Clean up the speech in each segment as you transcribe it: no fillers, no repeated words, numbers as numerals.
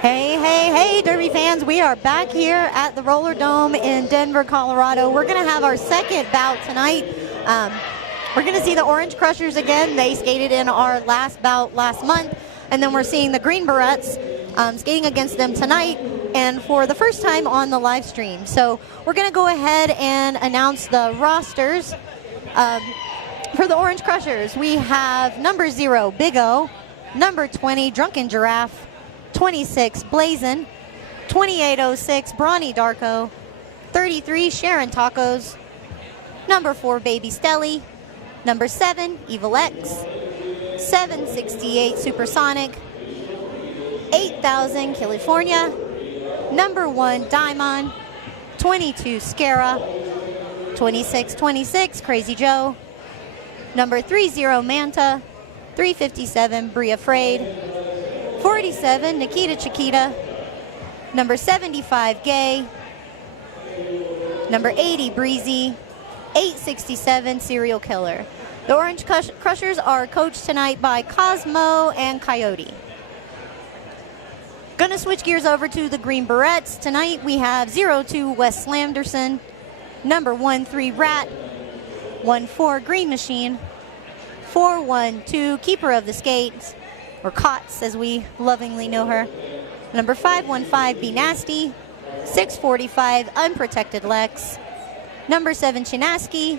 Hey, hey, hey, Derby fans. We are back here at the Roller Dome in Denver, Colorado. We're going to have our second bout tonight. We're going to see the Orange Crushers again. They skated in our last bout last month. And then we're seeing the Green Barrettes skating against them tonight and for the first time on the live stream. So we're going to go ahead and announce the rosters. For the Orange Crushers, we have number 0, Big O, number 20, Drunken Giraffe, 26, Blazin, 2806, Brawny Darko, 33, Sharon Tacos, number 4, Baby Stelly, number 7, Evil X, 768, Supersonic, 8000, Killifornia, number 1, Diamond, 22, Scara, 2626, Krazy Jo, number 30, Manta, 357, Bria Fraid, 47, Nikita Chickita, number 75, Gay, number 80, Breezy, 867, Serial Killer. The Orange Crushers are coached tonight by Cosmo and Coyote. Gonna switch gears over to the Green Barrettes. Tonight we have 02, Wes Slamderson, number 13, Rat, 14, Green Machine, 412, Keeper of the Skates, or KOTS as we lovingly know her, number 515, Be Nasty, 645, Unprotected Lex, number 7, Chinaski,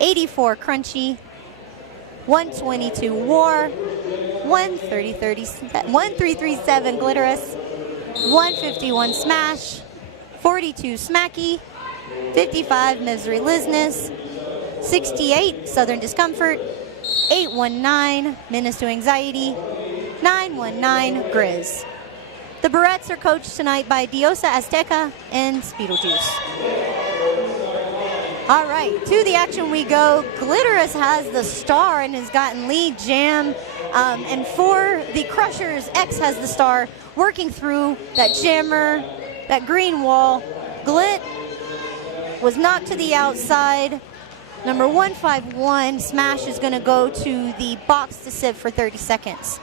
84, Krunchy, 122, War, 1337, Glittoris, 151, Smash, 42, Smacky, 55, Misery Lizness, 68, Southern Discomfort, 819, Menace II Anxiety, 919, Grizz. The Barrettes are coached tonight by Diosa Azteca and Beetlejuice. All right, to the action we go. Glittoris has the star and has gotten lead jam. And for the Crushers, X has the star, working through that jammer, that green wall. Glit was knocked to the outside. Number 151, Smash, is going to go to the box to sit for 30 seconds.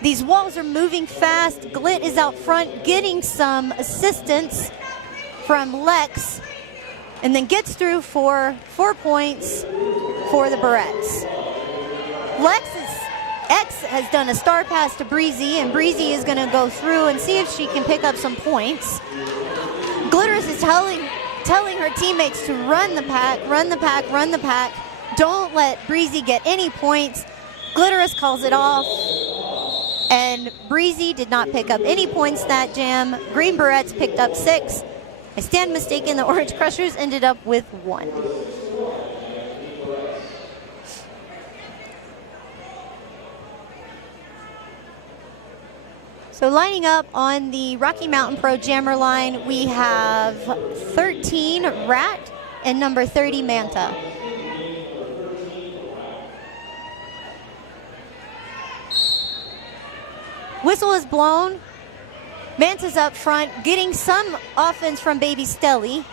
These walls are moving fast. Glit is out front getting some assistance from Lex, and then gets through for 4 points for the Barrettes. X has done a star pass to Breezy, and Breezy is going to go through and see if she can pick up some points. Glittoris is telling her teammates to run the pack, run the pack, run the pack. Don't let Breezy get any points. Glittoris calls it off, and Breezy did not pick up any points that jam. Green Barrettes picked up 6. I stand mistaken, the Orange Crushers ended up with 1. So lining up on the Rocky Mountain Pro Jammer line, we have 13, Rat, and number 30, Manta. Whistle is blown. Manta's up front, getting some offense from Baby Stelly.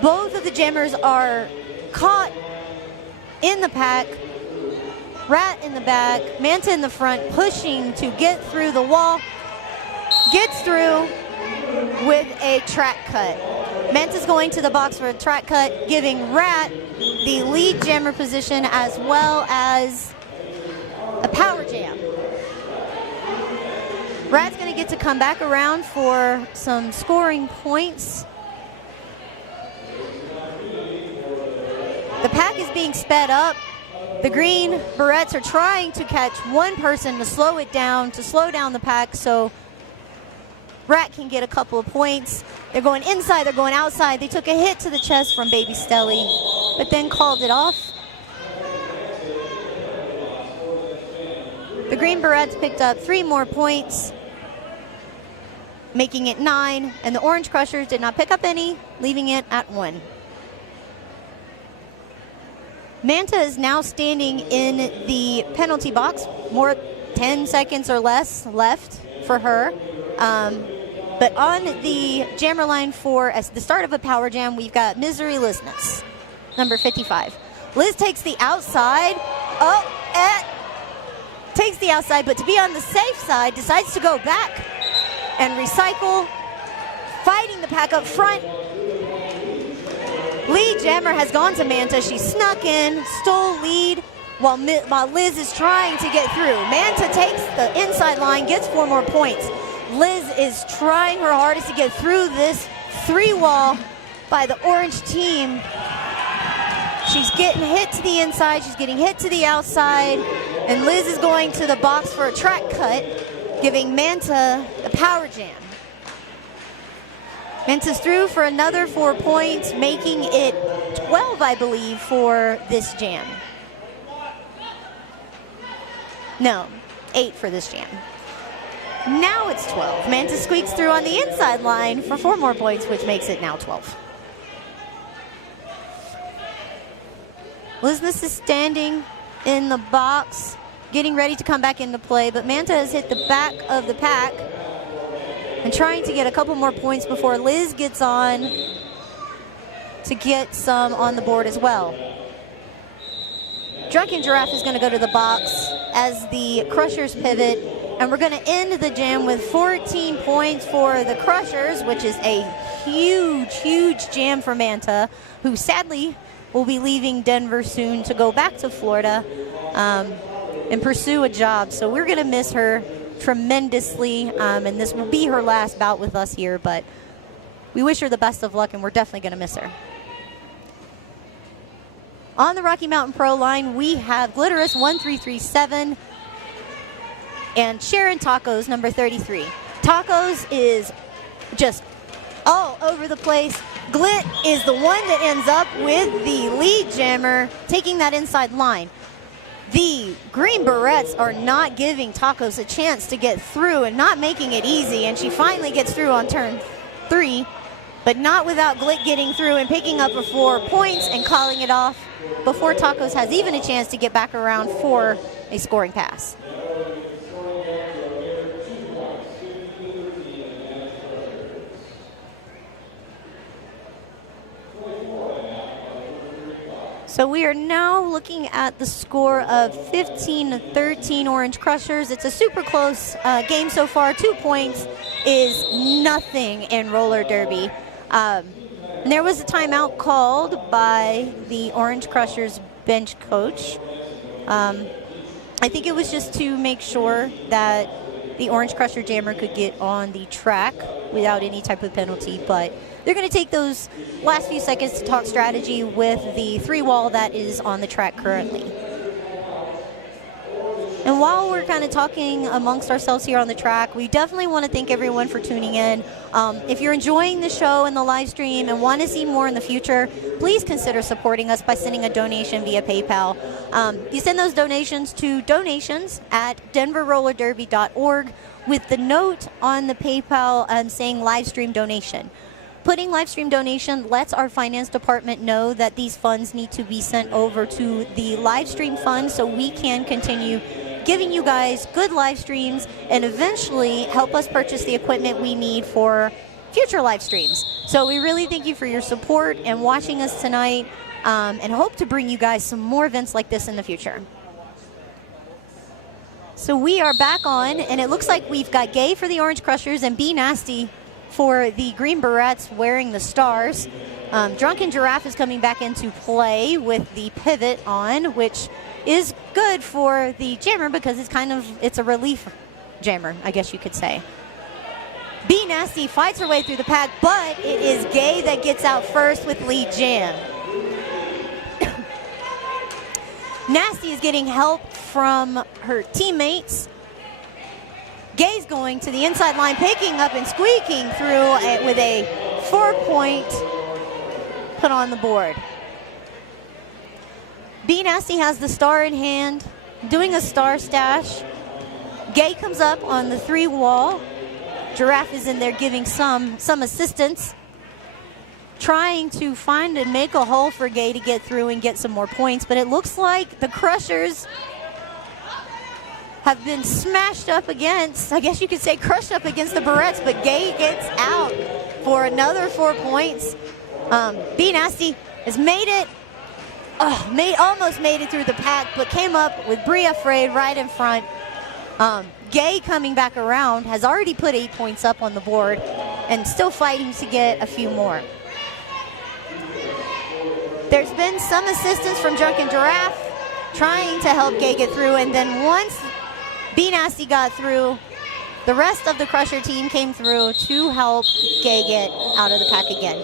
Both of the jammers are caught in the pack. Rat in the back, Manta in the front, pushing to get through the wall. Gets through with a track cut. Manta's going to the box for a track cut, giving Rat the lead jammer position as well as a power jam. Rat's going to get to come back around for some scoring points. The pack is being sped up. The Green Barrettes are trying to catch one person to slow it down, to slow down the pack so Rat can get a couple of points. They're going inside, they're going outside. They took a hit to the chest from Baby Stelly, but then called it off. The Green Barrettes picked up 3 more points, making it 9, and the Orange Crushers did not pick up any, leaving it at 1. Manta is now standing in the penalty box, 10 seconds or less left for her. But on the jammer line for the start of a power jam, we've got Misery Lizness, number 55. Liz takes the outside, takes takes the outside, but to be on the safe side, decides to go back and recycle, fighting the pack up front. Lead jammer has gone to Manta. She snuck in, stole lead, while Liz is trying to get through. Manta takes the inside line, gets 4 more points. Liz is trying her hardest to get through this 3-wall by the orange team. She's getting hit to the inside, she's getting hit to the outside, and Liz is going to the box for a track cut, giving Manta the power jam. Manta's through for another 4 points, making it 12, I believe, for this jam. No, 8 for this jam. Now it's 12. Manta squeaks through on the inside line for 4 more points, which makes it now 12. Lizness is standing in the box, getting ready to come back into play, but Manta has hit the back of the pack and trying to get a couple more points before Liz gets on to get some on the board as well. Drunken Giraffe is going to go to the box as the Crushers pivot, and we're going to end the jam with 14 points for the Crushers, which is a huge, huge jam for Manta, who sadly will be leaving Denver soon to go back to Florida and pursue a job. So we're going to miss her tremendously, and this will be her last bout with us here, but we wish her the best of luck, and we're definitely going to miss her. On the Rocky Mountain Pro line, we have Glittoris 1337 and Sharon Tacos number 33. Tacos is just all over the place. Glit is the one that ends up with the lead jammer, taking that inside line. The Green Barrettes are not giving Tacos a chance to get through and not making it easy, and she finally gets through on turn 3, but not without Glit getting through and picking up her 4 points and calling it off before Tacos has even a chance to get back around for a scoring pass. So we are now looking at the score of 15-13 Orange Crushers. It's a super close game so far. 2 points is nothing in roller derby. And there was a timeout called by the Orange Crushers bench coach. I think it was just to make sure that the Orange Crusher jammer could get on the track without any type of penalty, but they're going to take those last few seconds to talk strategy with the 3-wall that is on the track currently. And while we're kind of talking amongst ourselves here on the track, we definitely want to thank everyone for tuning in. If you're enjoying the show and the live stream and want to see more in the future, please consider supporting us by sending a donation via PayPal. You send those donations to donations@denverrollerderby.org with the note on the PayPal saying live stream donation. Putting live stream donation lets our finance department know that these funds need to be sent over to the live stream fund so we can continue giving you guys good live streams and eventually help us purchase the equipment we need for future live streams. So we really thank you for your support and watching us tonight, and hope to bring you guys some more events like this in the future. So we are back on, and it looks like we've got Gay for the Orange Crushers and Be Nasty for the Green Barrettes wearing the stars. Drunken Giraffe is coming back into play with the pivot on, which is good for the jammer because it's a relief jammer, I guess you could say. Be Nasty fights her way through the pack, but it is Gay that gets out first with lead jam. Nasty is getting help from her teammates. Gay's going to the inside line, picking up and squeaking through with a 4-point put on the board. Be Nasty has the star in hand, doing a star stash. Gay comes up on the 3-wall. Giraffe is in there giving some assistance, trying to find and make a hole for Gay to get through and get some more points, but it looks like the Crushers have been smashed up against, I guess you could say crushed up against the Barrettes, but Gay gets out for another 4 points. Be Nasty has made it, almost made it through the pack, but came up with Bria Fraid right in front. Gay coming back around has already put 8 points up on the board and still fighting to get a few more. There's been some assistance from Drunken Giraffe trying to help Gay get through, and then once Be Nasty got through, the rest of the Crusher team came through to help Gay get out of the pack again.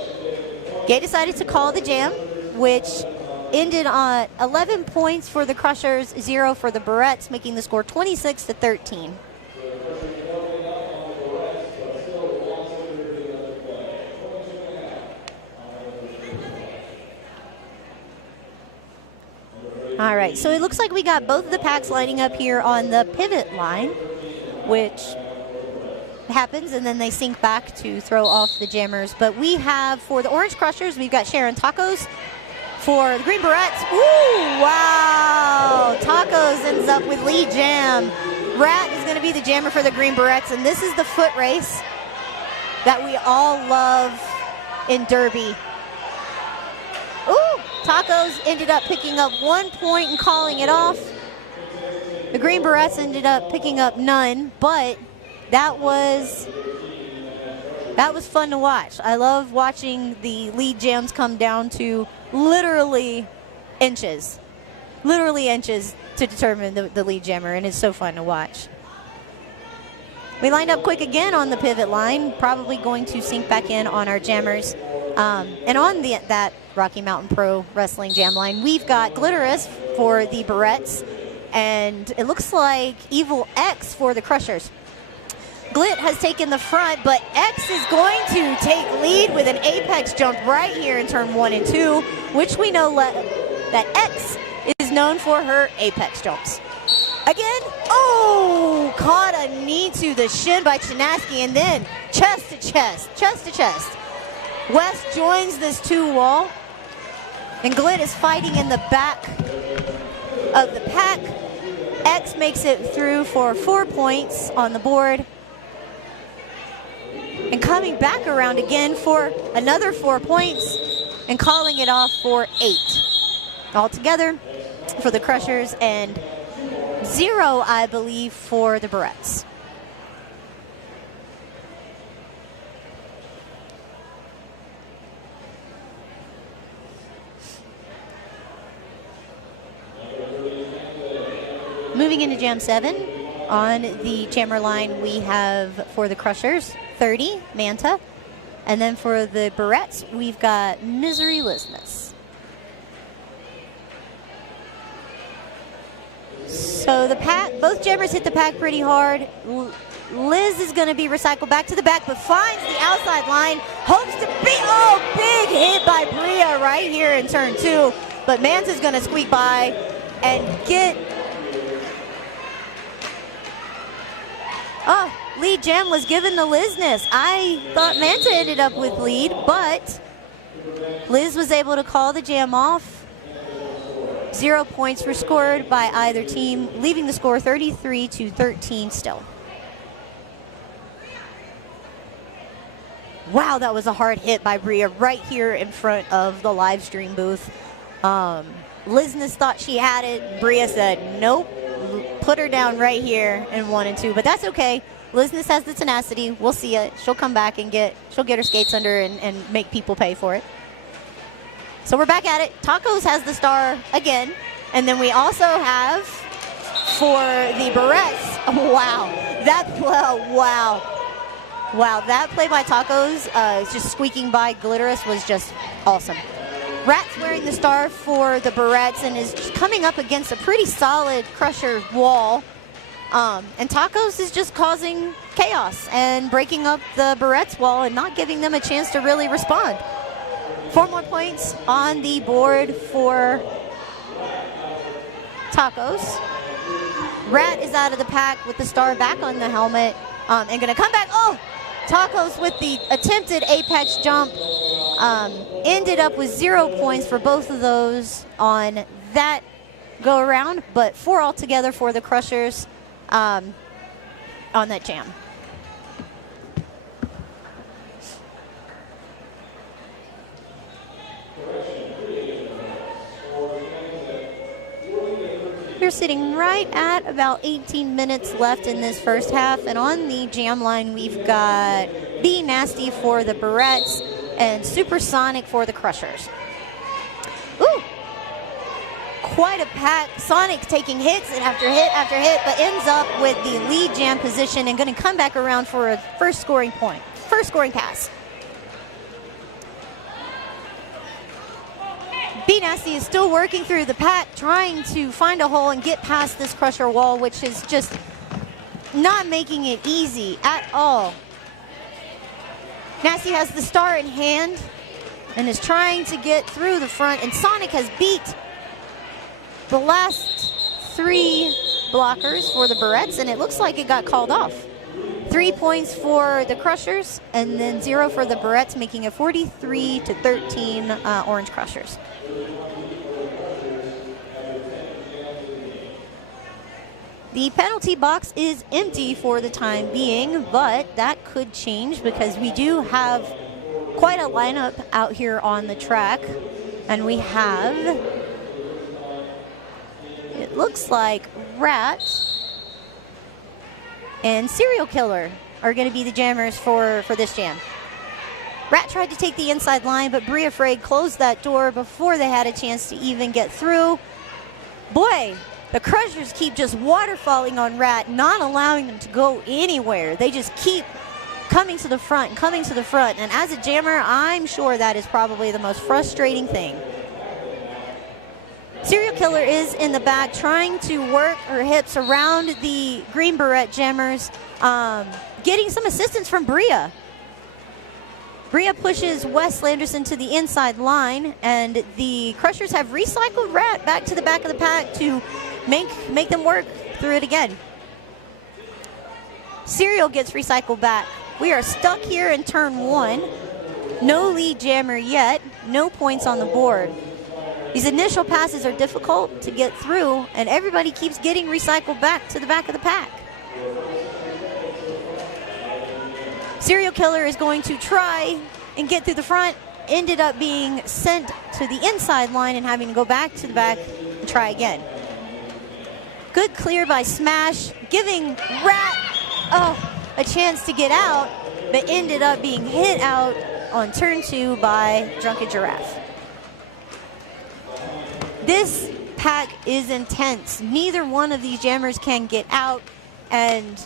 Gay decided to call the jam, which ended on 11 points for the Crushers, 0 for the Barrettes, making the score 26-13. All right, so it looks like we got both of the packs lining up here on the pivot line, which happens, and then they sink back to throw off the jammers. But we have, for the Orange Crushers, we've got Sharon Tacos. For the Green Barrettes, ooh, wow! Tacos ends up with lead jam. Rat is going to be the jammer for the Green Barrettes, and this is the foot race that we all love in Derby. Ooh, Tacos ended up picking up 1 point and calling it off. The Green Barrettes ended up picking up none, but that was fun to watch. I love watching the lead jams come down to literally inches to determine the lead jammer, and it's so fun to watch. We lined up quick again on the pivot line, probably going to sink back in on our jammers. And on that Rocky Mountain Pro Wrestling jam line, we've got Glittoris for the Barrettes, and it looks like Evil X for the Crushers. Glit has taken the front, but X is going to take lead with an apex jump right here in turn 1 and 2, which we know that X is known for her apex jumps. Again, oh, caught a knee to the shin by Chinaski, and then chest to chest. Wes joins this 2-wall, and Glit is fighting in the back of the pack. X makes it through for 4 points on the board. And coming back around again for another 4 points and calling it off for 8 altogether for the Crushers, and 0, I believe, for the Barrettes. Moving into Jam 7, on the jammer line we have for the Crushers 30, Manta, and then for the Barrettes we've got Misery Lizness. So the pack, both jammers hit the pack pretty hard. Liz is going to be recycled back to the back, but finds the outside line, hopes to beat, oh, big hit by Bria right here in turn 2, but Manta's going to squeak by and get, oh, lead jam was given to Lizness. I thought Manta ended up with lead, but Liz was able to call the jam off. 0 points were scored by either team, leaving the score 33-13 still. Wow, that was a hard hit by Bria right here in front of the live stream booth. Lizness thought she had it. Bria said, nope, put her down right here in 1 and 2, but that's okay. Lizness has the tenacity. We'll see it. She'll come back and she'll get her skates under and make people pay for it. So we're back at it. Tacos has the star again. And then we also have for the Barrettes, wow, that play by Tacos, just squeaking by Glittoris was just awesome. Rat's wearing the star for the Barrettes and is coming up against a pretty solid Crusher wall. And Tacos is just causing chaos and breaking up the Barrettes wall and not giving them a chance to really respond. 4 more points on the board for Tacos. Rat is out of the pack with the star back on the helmet and going to come back. Oh, Tacos with the attempted apex jump ended up with 0 points for both of those on that go around, but 4 altogether for the Crushers on that jam. Here's sitting right at about 18 minutes left in this first half. And on the jam line, we've got Be Nasty for the Barrettes and Supersonic for the Crushers. Ooh, quite a pack. Sonic taking hits and after hit, but ends up with the lead jam position and going to come back around for a first scoring pass. Be Nasty is still working through the pack, trying to find a hole and get past this Crusher wall, which is just not making it easy at all. Nasty has the star in hand and is trying to get through the front, and Sonic has beat the last 3 blockers for the Barrettes, and it looks like it got called off. 3 points for the Crushers, and then 0 for the Barrettes, making it 43-13 Orange Crushers. The penalty box is empty for the time being, but that could change because we do have quite a lineup out here on the track. And we have, it looks like Rat and Serial Killer are going to be the jammers for this jam. Rat tried to take the inside line, but Bria Fraid closed that door before they had a chance to even get through. Boy, the Crushers keep just waterfalling on Rat, not allowing them to go anywhere. They just keep coming to the front and coming to the front. And as a jammer, I'm sure that is probably the most frustrating thing. Serial Killer is in the back trying to work her hips around the Green Barrette jammers, getting some assistance from Bria. Bria pushes Wes Slamderson to the inside line, and the Crushers have recycled Rat back to the back of the pack to make them work through it again. Serial gets recycled back. We are stuck here in turn 1. No lead jammer yet, no points on the board. These initial passes are difficult to get through, and everybody keeps getting recycled back to the back of the pack. Serial Killer is going to try and get through the front, ended up being sent to the inside line and having to go back to the back and try again. Good clear by Smash, giving Rat a chance to get out, but ended up being hit out on turn 2 by Drunken Giraffe. This pack is intense. Neither one of these jammers can get out, and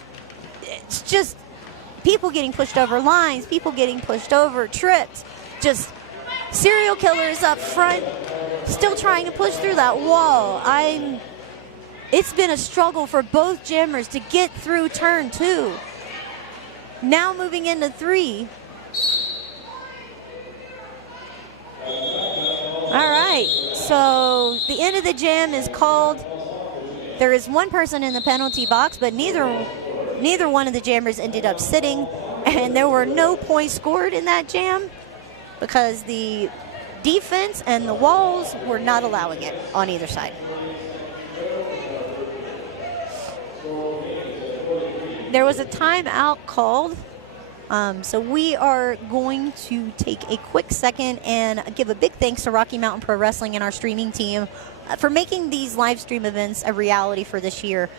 it's just people getting pushed over lines, people getting pushed over, tripped. Just Serial Killer is up front, still trying to push through that wall. It's been a struggle for both jammers to get through turn 2. Now moving into 3. All right, so the end of the jam is called. There is one person in the penalty box, but neither one of the jammers ended up sitting, and there were no points scored in that jam because the defense and the walls were not allowing it on either side. There was a timeout called, so we are going to take a quick second and give a big thanks to Rocky Mountain Pro Wrestling and our streaming team for making these live stream events a reality for this year.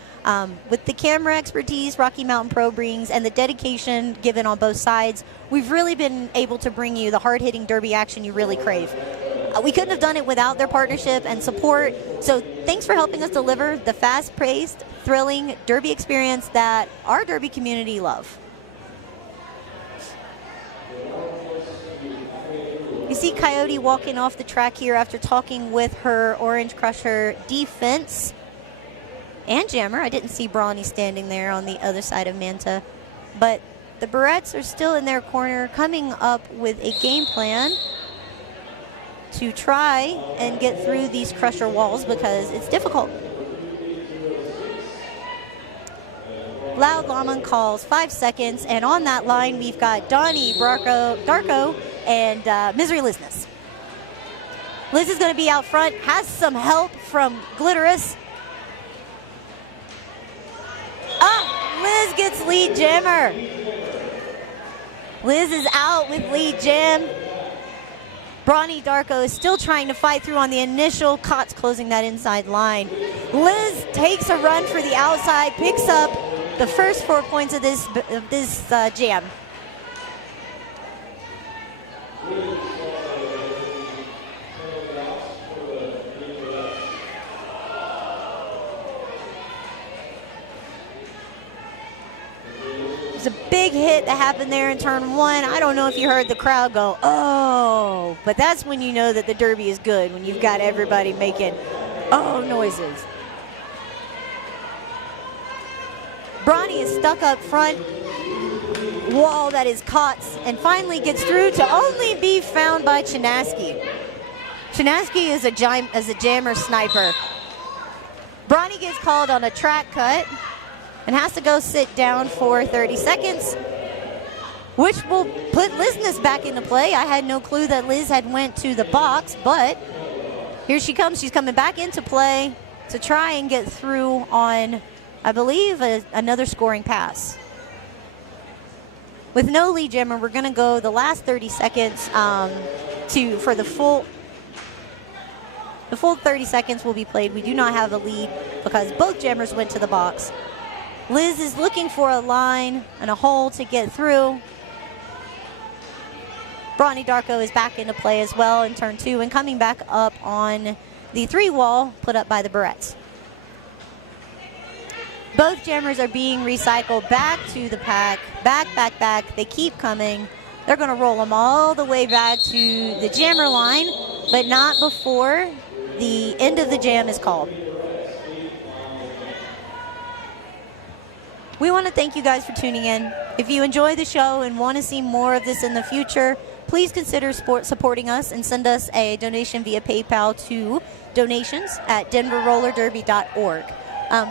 With the camera expertise Rocky Mountain Pro brings and the dedication given on both sides, we've really been able to bring you the hard-hitting derby action you really crave. We couldn't have done it without their partnership and support, so thanks for helping us deliver the fast-paced, thrilling derby experience that our derby community love. You see Coyote walking off the track here after talking with her Orange Crusher defense and jammer. I didn't see Brawny standing there on the other side of Manta, but the Barrettes are still in their corner, coming up with a game plan to try and get through these Crusher walls because it's difficult. Loud Llama calls 5 seconds, and on that line we've got Brawny Darko and Misery Lizness. Liz is going to be out front, has some help from Glittoris. Liz gets lead jammer. Liz is out with lead jam. Brawny Darko is still trying to fight through on the initial. KOTS closing that inside line. Liz takes a run for the outside, picks up the first 4 points of this jam. It's a big hit that happened there in turn 1. I don't know if you heard the crowd go, oh, but that's when you know that the derby is good, when you've got everybody making oh noises. Brawny is stuck up front, wall that is KOTS, and finally gets through to only be found by Chinaski. Chinaski is a jammer sniper. Brawny gets called on a track cut and has to go sit down for 30 seconds, which will put Lizness back into play. I had no clue that Liz had went to the box, but here she comes. She's coming back into play to try and get through on, I believe, another scoring pass. With no lead jammer, we're going to go the last 30 seconds for the full 30 seconds will be played. We do not have a lead because both jammers went to the box. Liz is looking for a line and a hole to get through. Brawny Darko is back into play as well in turn 2 and coming back up on the 3 wall put up by the Barrettes. Both jammers are being recycled back to the pack, back. They keep coming. They're going to roll them all the way back to the jammer line, but not before the end of the jam is called. We want to thank you guys for tuning in. If you enjoy the show and want to see more of this in the future, please consider supporting us and send us a donation via PayPal to donations@denverrollerderby.org.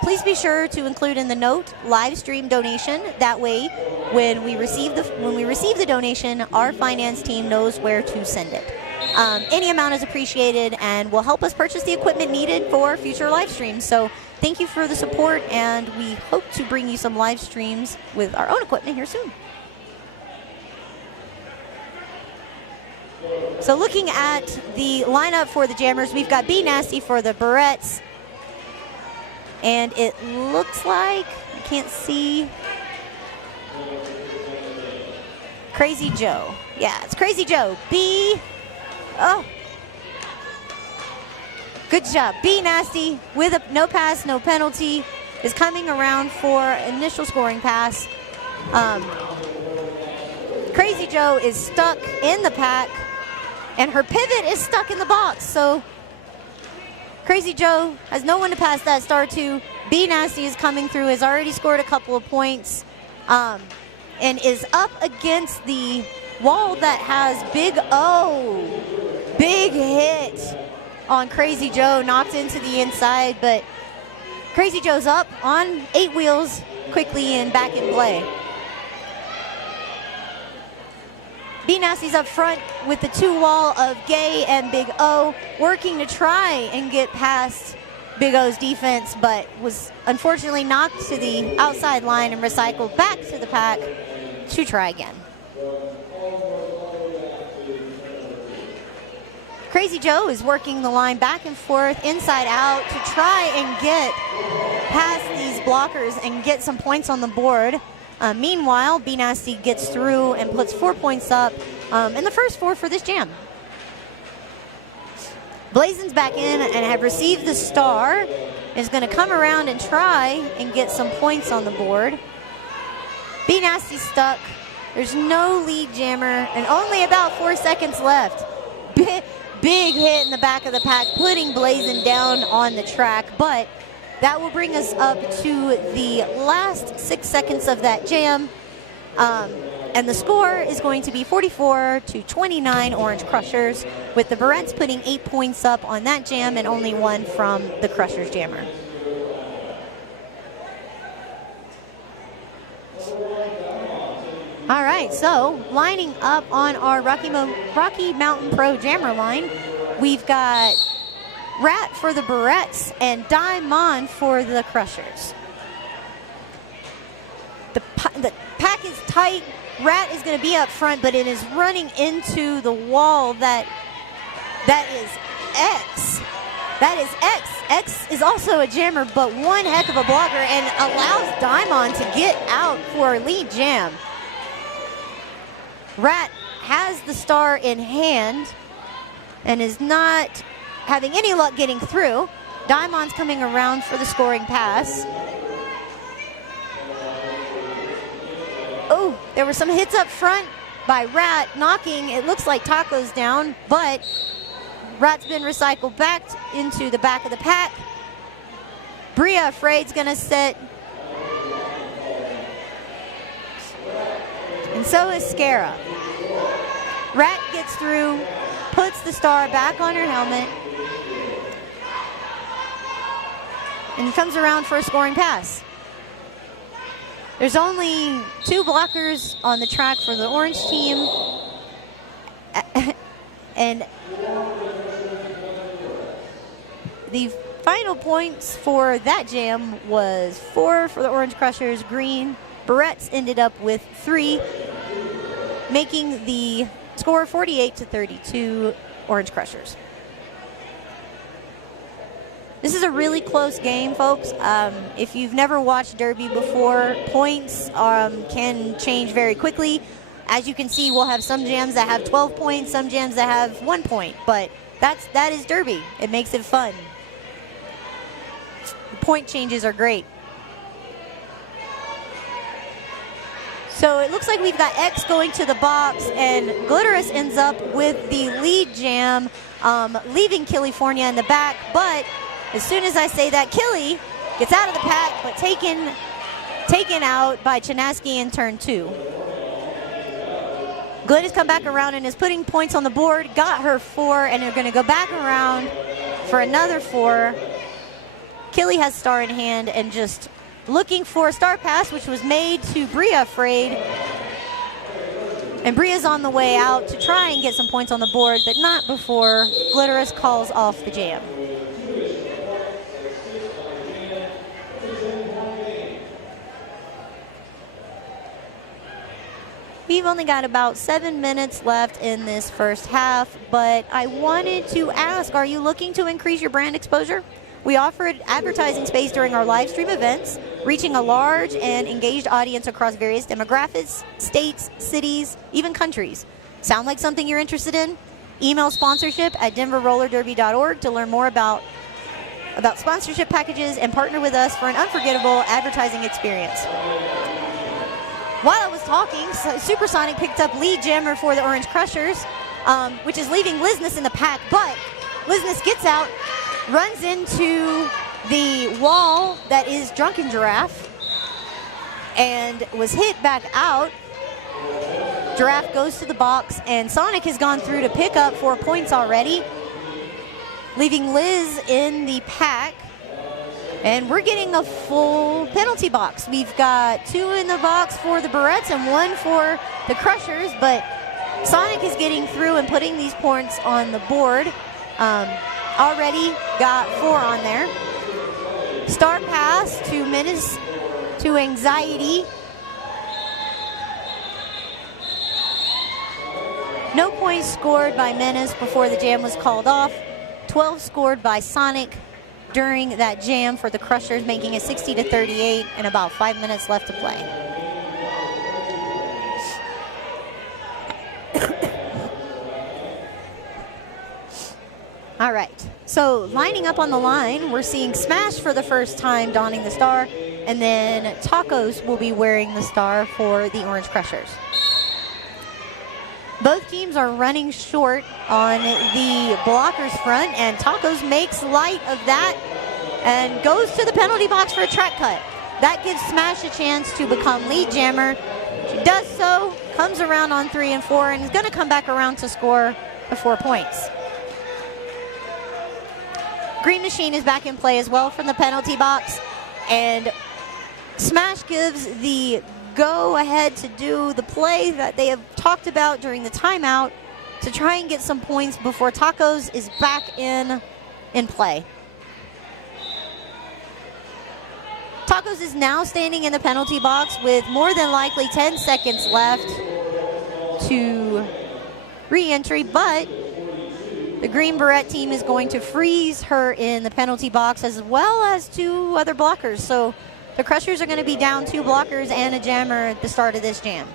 Please be sure to include in the note live stream donation. That way, when we receive the donation, our finance team knows where to send it. Any amount is appreciated and will help us purchase the equipment needed for future live streams. So thank you for the support, and we hope to bring you some live streams with our own equipment here soon. So looking at the lineup for the jammers, we've got B Nasty for the Barrettes. And it looks like, I can't see, Krazy Jo. Yeah, it's Krazy Jo. Good job. B Nasty with a no pass, no penalty is coming around for initial scoring pass. Krazy Jo is stuck in the pack, and her pivot is stuck in the box. So Krazy Jo has no one to pass that star to. B Nasty is coming through, has already scored a couple of points, and is up against the wall that has Big O. Big hit on Krazy Jo, knocked into the inside, but Krazy Jo's up on 8 wheels quickly and back in play. B Nasty's up front with the 2 wall of Gay and Big O, working to try and get past Big O's defense, but was unfortunately knocked to the outside line and recycled back to the pack to try again. Krazy Jo is working the line back and forth, inside out, to try and get past these blockers and get some points on the board. Meanwhile, B Nasty gets through and puts 4 points up in the first 4 for this jam. Blazin's back in and have received the star. Is going to come around and try and get some points on the board. B Nasty's stuck. There's no lead jammer and only about 4 seconds left. Big hit in the back of the pack, putting Blazin down on the track, but that will bring us up to the last 6 seconds of that jam. And the score is going to be 44-29 Orange Crushers, with the Barrettes putting 8 points up on that jam and only 1 from the Crushers jammer. All right, so lining up on our Rocky Mountain Pro jammer line, we've got Rat for the Barrettes and Diamond for the Crushers. The pack is tight. Rat is going to be up front, but it is running into the wall that That is X. That is X. X is also a jammer, but one heck of a blocker, and allows Daimon to get out for lead jam. Rat has the star in hand and is not having any luck getting through. Daimon's coming around for the scoring pass. Oh, there were some hits up front by Rat, knocking, it looks like Tacos down, but Rat's been recycled back into the back of the pack. Bria Fraid's gonna sit. And so is Scara. Rat gets through, puts the star back on her helmet, and comes around for a scoring pass. There's only 2 blockers on the track for the orange team. And the final points for that jam was 4 for the Orange Crushers. Green Barrettes ended up with 3, making the score 48-32 Orange Crushers. This is a really close game, folks. If you've never watched Derby before, points can change very quickly. As you can see, we'll have some jams that have 12 points, some jams that have 1 point, but that is Derby. It makes it fun. The point changes are great. So it looks like we've got X going to the box, and Glittoris ends up with the lead jam, leaving Killifornia in the back. But as soon as I say that, Killy gets out of the pack, but taken out by Chinaski in turn 2. Glit has come back around and is putting points on the board, got her 4, and they're gonna go back around for another 4. Killy has star in hand and just looking for a star pass, which was made to Bria Fraid. And Bria's on the way out to try and get some points on the board, but not before Glittoris calls off the jam. We've only got about 7 minutes left in this first half, but I wanted to ask, are you looking to increase your brand exposure? We offered advertising space during our live stream events, reaching a large and engaged audience across various demographics, states, cities, even countries. Sound like something you're interested in? Email sponsorship@denverrollerderby.org to learn more about sponsorship packages and partner with us for an unforgettable advertising experience. While I was talking, Supersonic picked up lead jammer for the Orange Crushers, which is leaving Lizness in the pack, but Lizness gets out, runs into the wall that is Drunken Giraffe, and was hit back out. Giraffe goes to the box, and Sonic has gone through to pick up 4 points already, leaving Liz in the pack. And we're getting a full penalty box. We've got 2 in the box for the Barrettes and 1 for the Crushers, but Sonic is getting through and putting these points on the board. Already got 4 on there. Star pass to Menace II Anxiety. No points scored by Menace before the jam was called off. 12 scored by Sonic during that jam for the Crushers, making it 60-38 and about 5 minutes left to play. All right, so lining up on the line, we're seeing Smash for the first time donning the star, and then Tacos will be wearing the star for the Orange Crushers. Both teams are running short on the blockers front, and Tacos makes light of that and goes to the penalty box for a track cut. That gives Smash a chance to become lead jammer. She does so, comes around on 3 and 4, and is gonna come back around to score the 4 points. Green Machine is back in play as well from the penalty box, and Smash gives the go ahead to do the play that they have talked about during the timeout to try and get some points before Tacos is back in play. Tacos is now standing in the penalty box with more than likely 10 seconds left to re-entry, but The Green Barrette team is going to freeze her in the penalty box as well as 2 other blockers. So the Crushers are going to be down 2 blockers and a jammer at the start of this jam.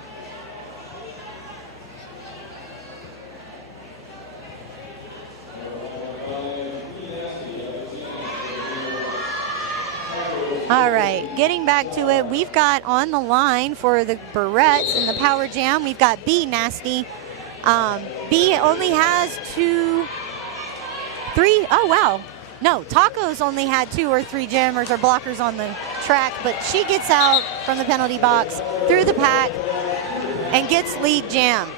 All right, getting back to it, we've got on the line for the Barrettes in the power jam, we've got B Nasty. B only has 2, 3, oh wow. No, Tacos only had 2 or 3 jammers or blockers on the track, but she gets out from the penalty box through the pack and gets lead jam.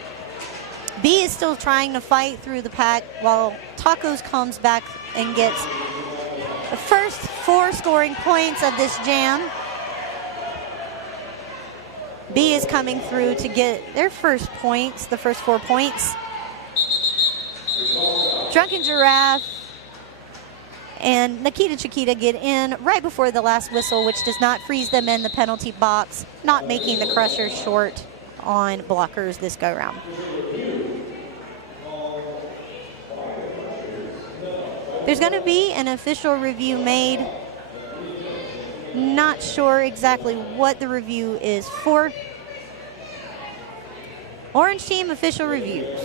B is still trying to fight through the pack while Tacos comes back and gets the first 4 scoring points of this jam. B is coming through to get their first points, the first 4 points. Drunken Giraffe and Nikita Chickita get in right before the last whistle, which does not freeze them in the penalty box, not making the Crushers short on blockers this go round. There's going to be an official review made. Not sure exactly what the review is for. Orange team official reviews.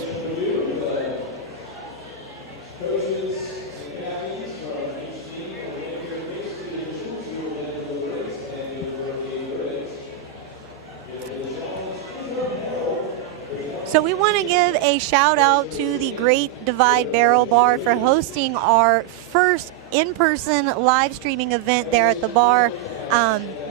So we want to give a shout out to the Great Divide Barrel Bar for hosting our first in-person live streaming event there at the bar.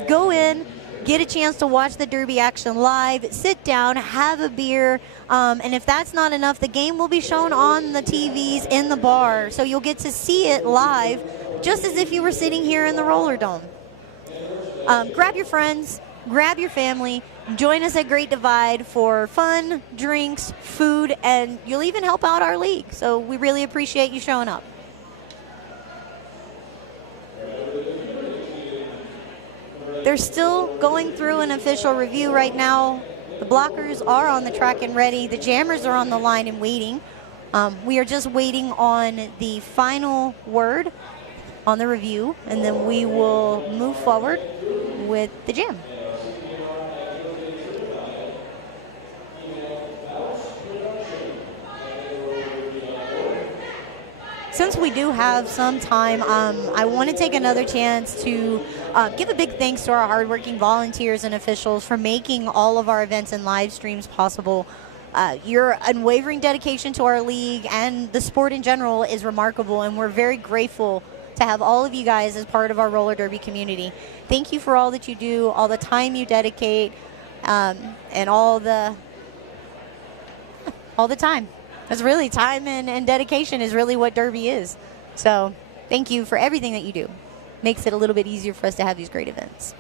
Go in, get a chance to watch the Derby action live, sit down, have a beer, and if that's not enough, the game will be shown on the TVs in the bar, so you'll get to see it live, just as if you were sitting here in the Roller Dome. Grab your friends, grab your family, join us at Great Divide for fun, drinks, food, and you'll even help out our league, so we really appreciate you showing up. They're still going through an official review right now. The blockers are on the track and ready. The jammers are on the line and waiting. We are just waiting on the final word on the review, and then we will move forward with the jam. Since we do have some time, I want to take another chance to give a big thanks to our hardworking volunteers and officials for making all of our events and live streams possible. Your unwavering dedication to our league and the sport in general is remarkable, and we're very grateful to have all of you guys as part of our roller derby community. Thank you for all that you do, all the time you dedicate, and all the time. That's really time and dedication is really what Derby is. So thank you for everything that you do. Makes it a little bit easier for us to have these great events.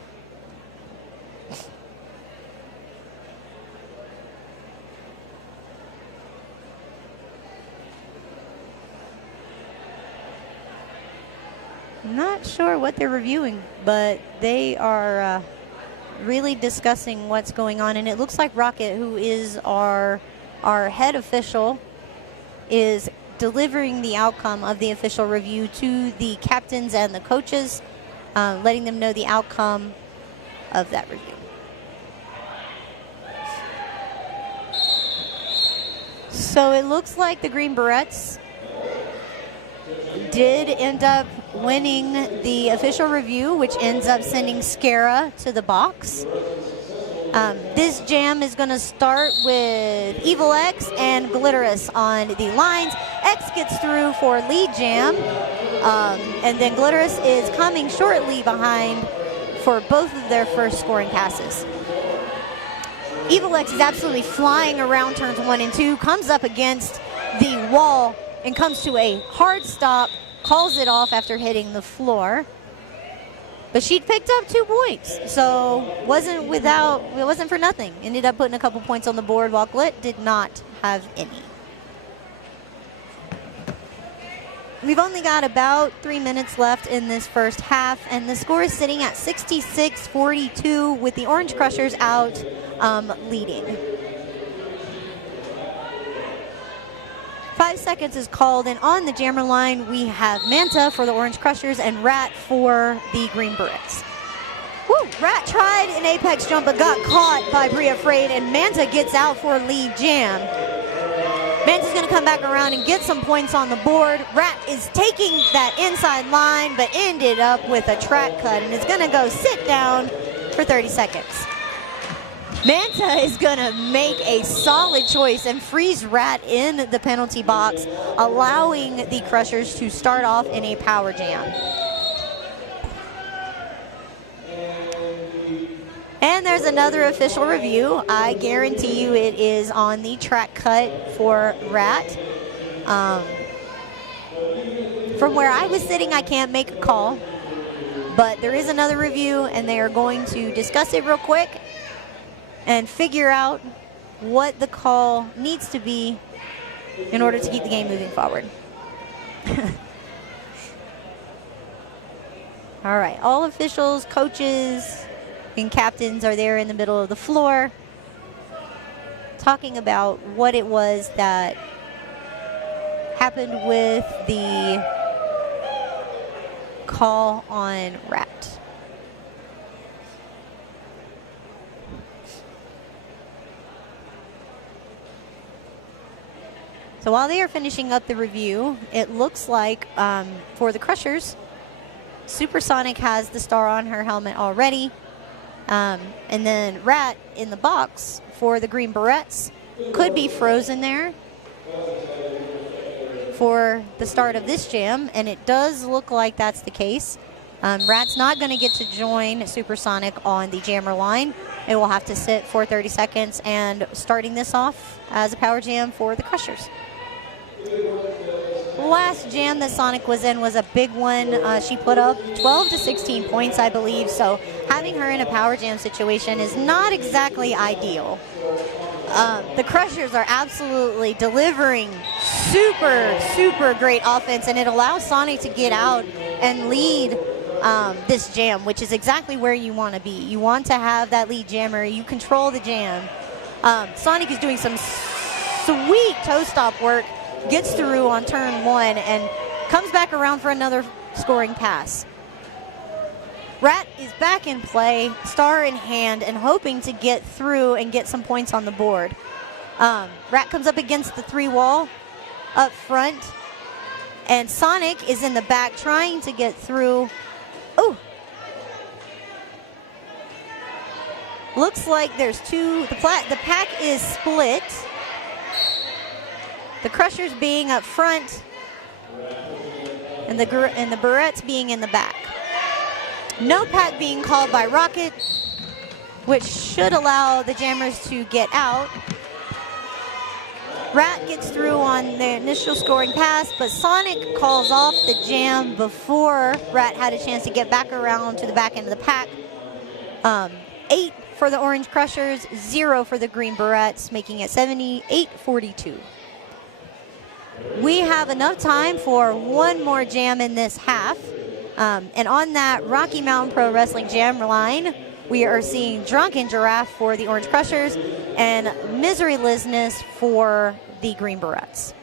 Not sure what they're reviewing, but they are really discussing what's going on. And it looks like Rocket, who is our head official, is delivering the outcome of the official review to the captains and the coaches, letting them know the outcome of that review. So it looks like the Green Barrettes did end up winning the official review, which ends up sending Scara to the box. This jam is going to start with Evil X and Glittoris on the lines. X gets through for lead jam, and then Glittoris is coming shortly behind for both of their first scoring passes. Evil X is absolutely flying around turns 1 and 2, comes up against the wall and comes to a hard stop, calls it off after hitting the floor. But she picked up 2 points, so it wasn't for nothing. Ended up putting a couple points on the board, while Glit did not have any. We've only got about 3 minutes left in this first half, and the score is sitting at 66-42 with the Orange Crushers out leading. 5 seconds is called, and on the jammer line, we have Manta for the Orange Crushers and Rat for the Green Barrettes. Woo! Rat tried an apex jump but got caught by Bria Fraid, and Manta gets out for lead jam. Manta's going to come back around and get some points on the board. Rat is taking that inside line but ended up with a track cut and is going to go sit down for 30 seconds. Manta is going to make a solid choice and freeze Rat in the penalty box, allowing the Crushers to start off in a power jam. And there's another official review. I guarantee you it is on the track cut for Rat. From where I was sitting, I can't make a call, but there is another review, and they are going to discuss it real quick and figure out what the call needs to be in order to keep the game moving forward. All right, all officials, coaches, and captains are there in the middle of the floor talking about what it was that happened with the call on Rat. So while they are finishing up the review, it looks like for the Crushers, Supersonic has the star on her helmet already. And then Rat in the box for the Green Barrettes could be frozen there for the start of this jam, and it does look like that's the case. Rat's not going to get to join Supersonic on the jammer line. It will have to sit for 30 seconds, and starting this off as a power jam for the Crushers. Last jam that Sonic was in was a big one. She put up 12 to 16 points, I believe, so having her in a power jam situation is not exactly ideal. The Crushers are absolutely delivering super great offense, and it allows Sonic to get out and lead this jam, which is exactly where you want to be. You want to have that lead jammer. You control the jam. Sonic is doing some sweet toe stop work, gets through on turn 1, and comes back around for another scoring pass. Rat is back in play, star in hand, and hoping to get through and get some points on the board. Rat comes up against the 3 wall up front, and Sonic is in the back trying to get through. Ooh. Looks like there's 2. The pack is split. The Crushers being up front, and the Barrettes being in the back. No pack being called by Rocket, which should allow the jammers to get out. Rat gets through on the initial scoring pass, but Sonic calls off the jam before Rat had a chance to get back around to the back end of the pack. 8 for the Orange Crushers, 0 for the Green Barrettes, making it 78-42. We have enough time for one more jam in this half. And on that Rocky Mountain Pro Wrestling jam line, we are seeing Drunken Giraffe for the Orange Crushers and Misery Lizness for the Green Barrettes.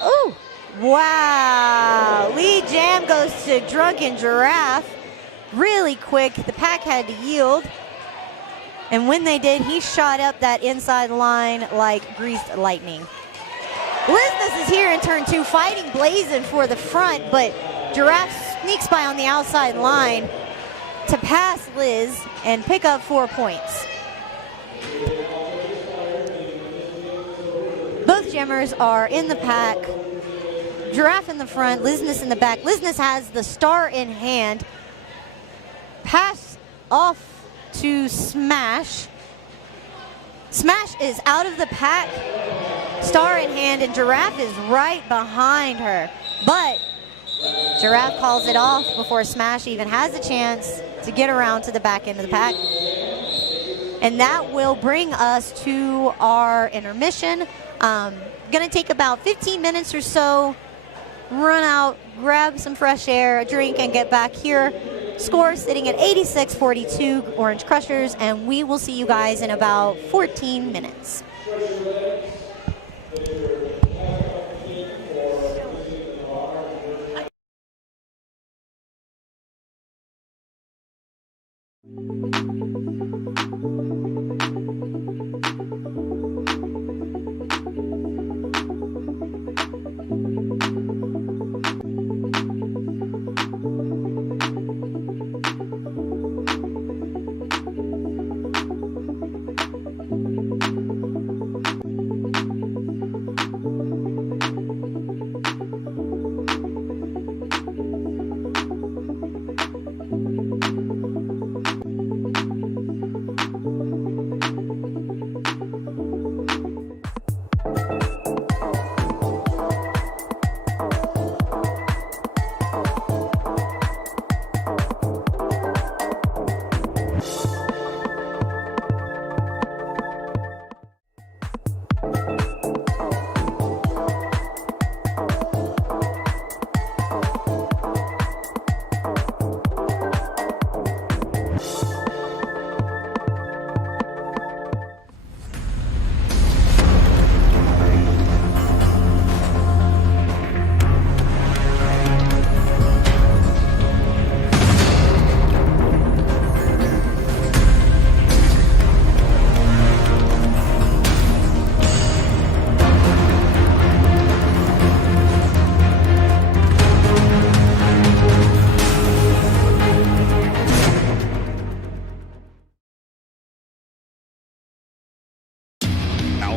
Oh, wow. Lead jam goes to Drunken Giraffe really quick. The pack had to yield. And when they did, he shot up that inside line like greased lightning. Lizness is here in turn 2, fighting Blazin for the front, but Giraffe sneaks by on the outside line to pass Liz and pick up 4 points. Both jammers are in the pack. Giraffe in the front, Lizness in the back. Lizness has the star in hand. Pass off to Smash. Smash is out of the pack, star in hand, and Giraffe is right behind her. But Giraffe calls it off before Smash even has a chance to get around to the back end of the pack. And that will bring us to our intermission. Gonna take about 15 minutes or so, run out, grab some fresh air, a drink, and get back here. Score sitting at 86-42 Orange Crushers, and we will see you guys in about 14 minutes.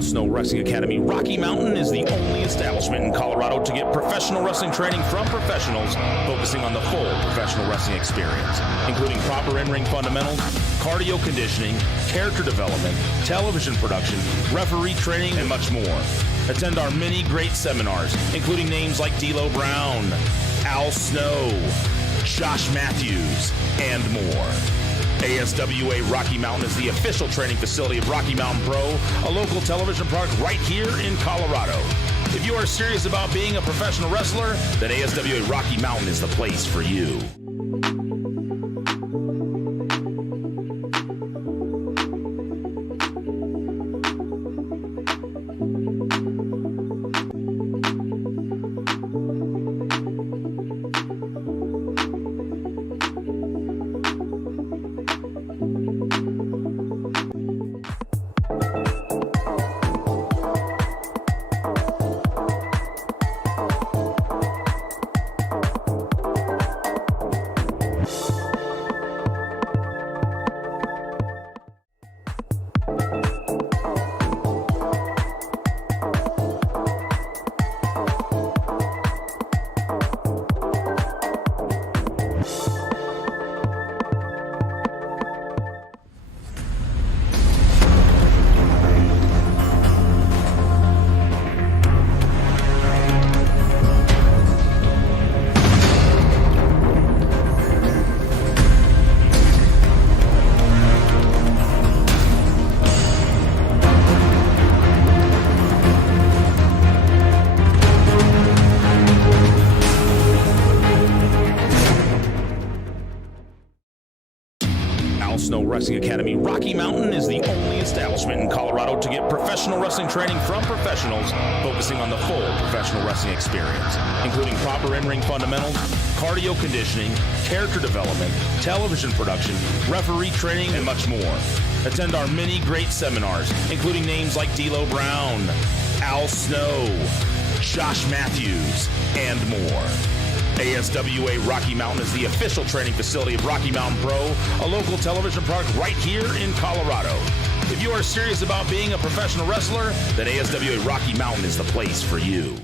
Snow Wrestling Academy Rocky Mountain is the only establishment in Colorado to get professional wrestling training from professionals, focusing on the full professional wrestling experience, including proper in-ring fundamentals, cardio conditioning, character development, television production, referee training, and much more. Attend our many great seminars, including names like D'Lo Brown, Al Snow, Josh Matthews, and more. ASWA Rocky Mountain is the official training facility of Rocky Mountain Pro, a local television product right here in Colorado. If you are serious about being a professional wrestler, then ASWA Rocky Mountain is the place for you. Wrestling Academy Rocky Mountain is the only establishment in Colorado to get professional wrestling training from professionals, focusing on the full professional wrestling experience, including proper in-ring fundamentals, cardio conditioning, character development, television production, referee training, and much more. Attend our many great seminars, including names like D'Lo Brown, Al Snow, Josh Matthews, and more. ASWA Rocky Mountain is the official training facility of Rocky Mountain Pro, a local television product right here in Colorado. If you are serious about being a professional wrestler, then ASWA Rocky Mountain is the place for you.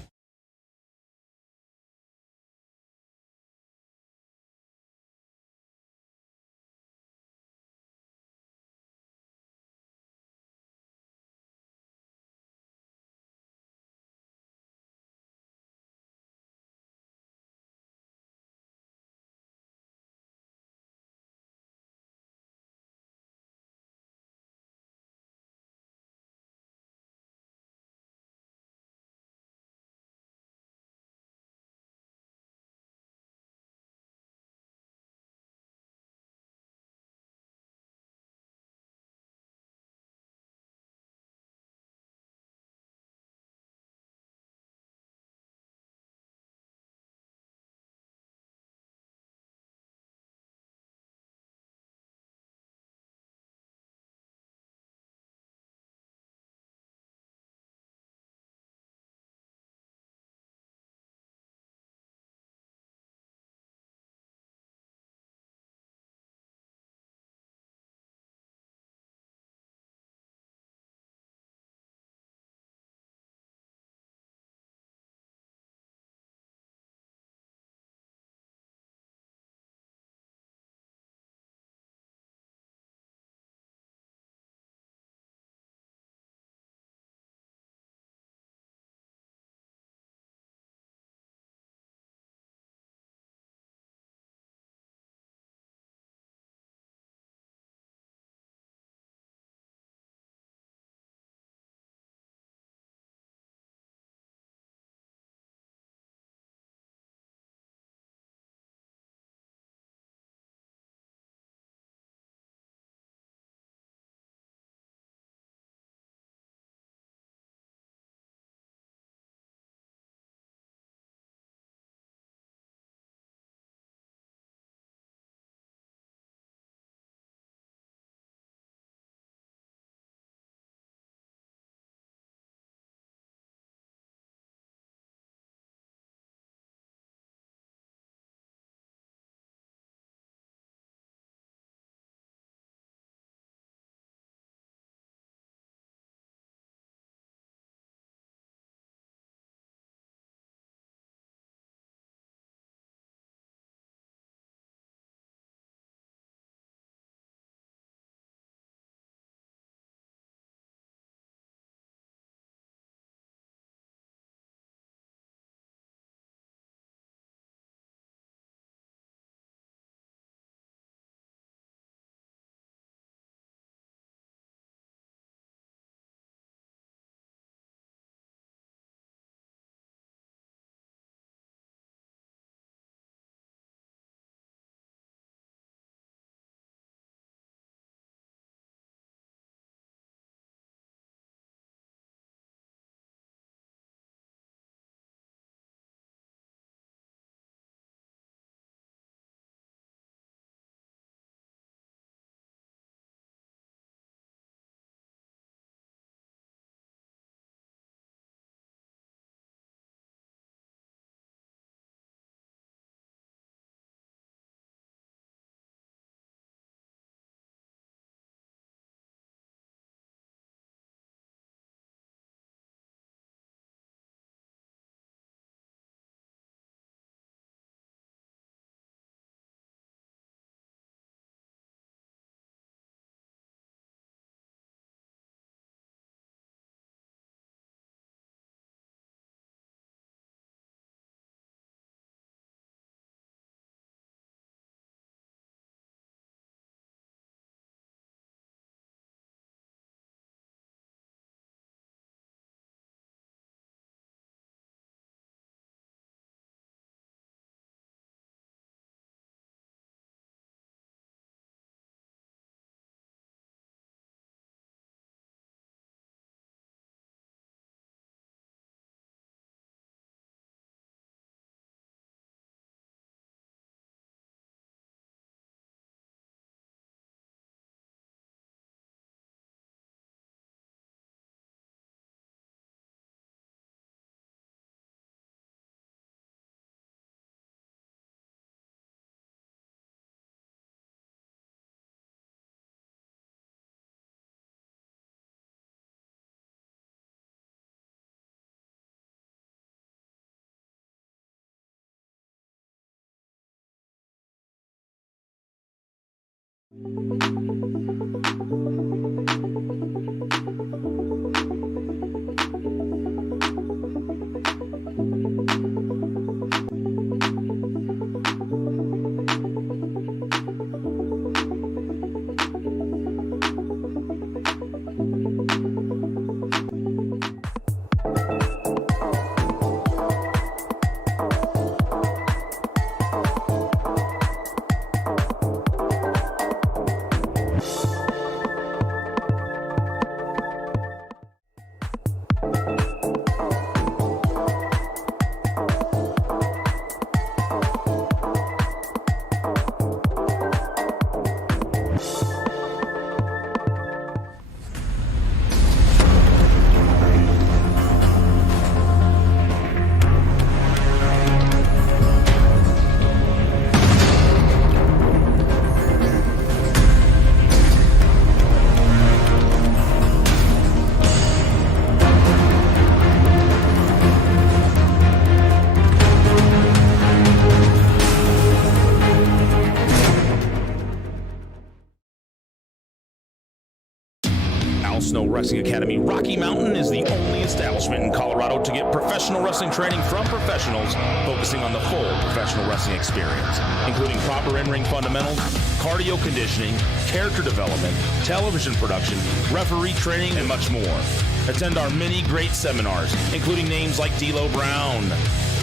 Wrestling Academy Rocky Mountain is the only establishment in Colorado to get professional wrestling training from professionals, focusing on the full professional wrestling experience, including proper in-ring fundamentals, cardio conditioning, character development, television production, referee training, and much more. Attend our many great seminars, including names like D'Lo Brown,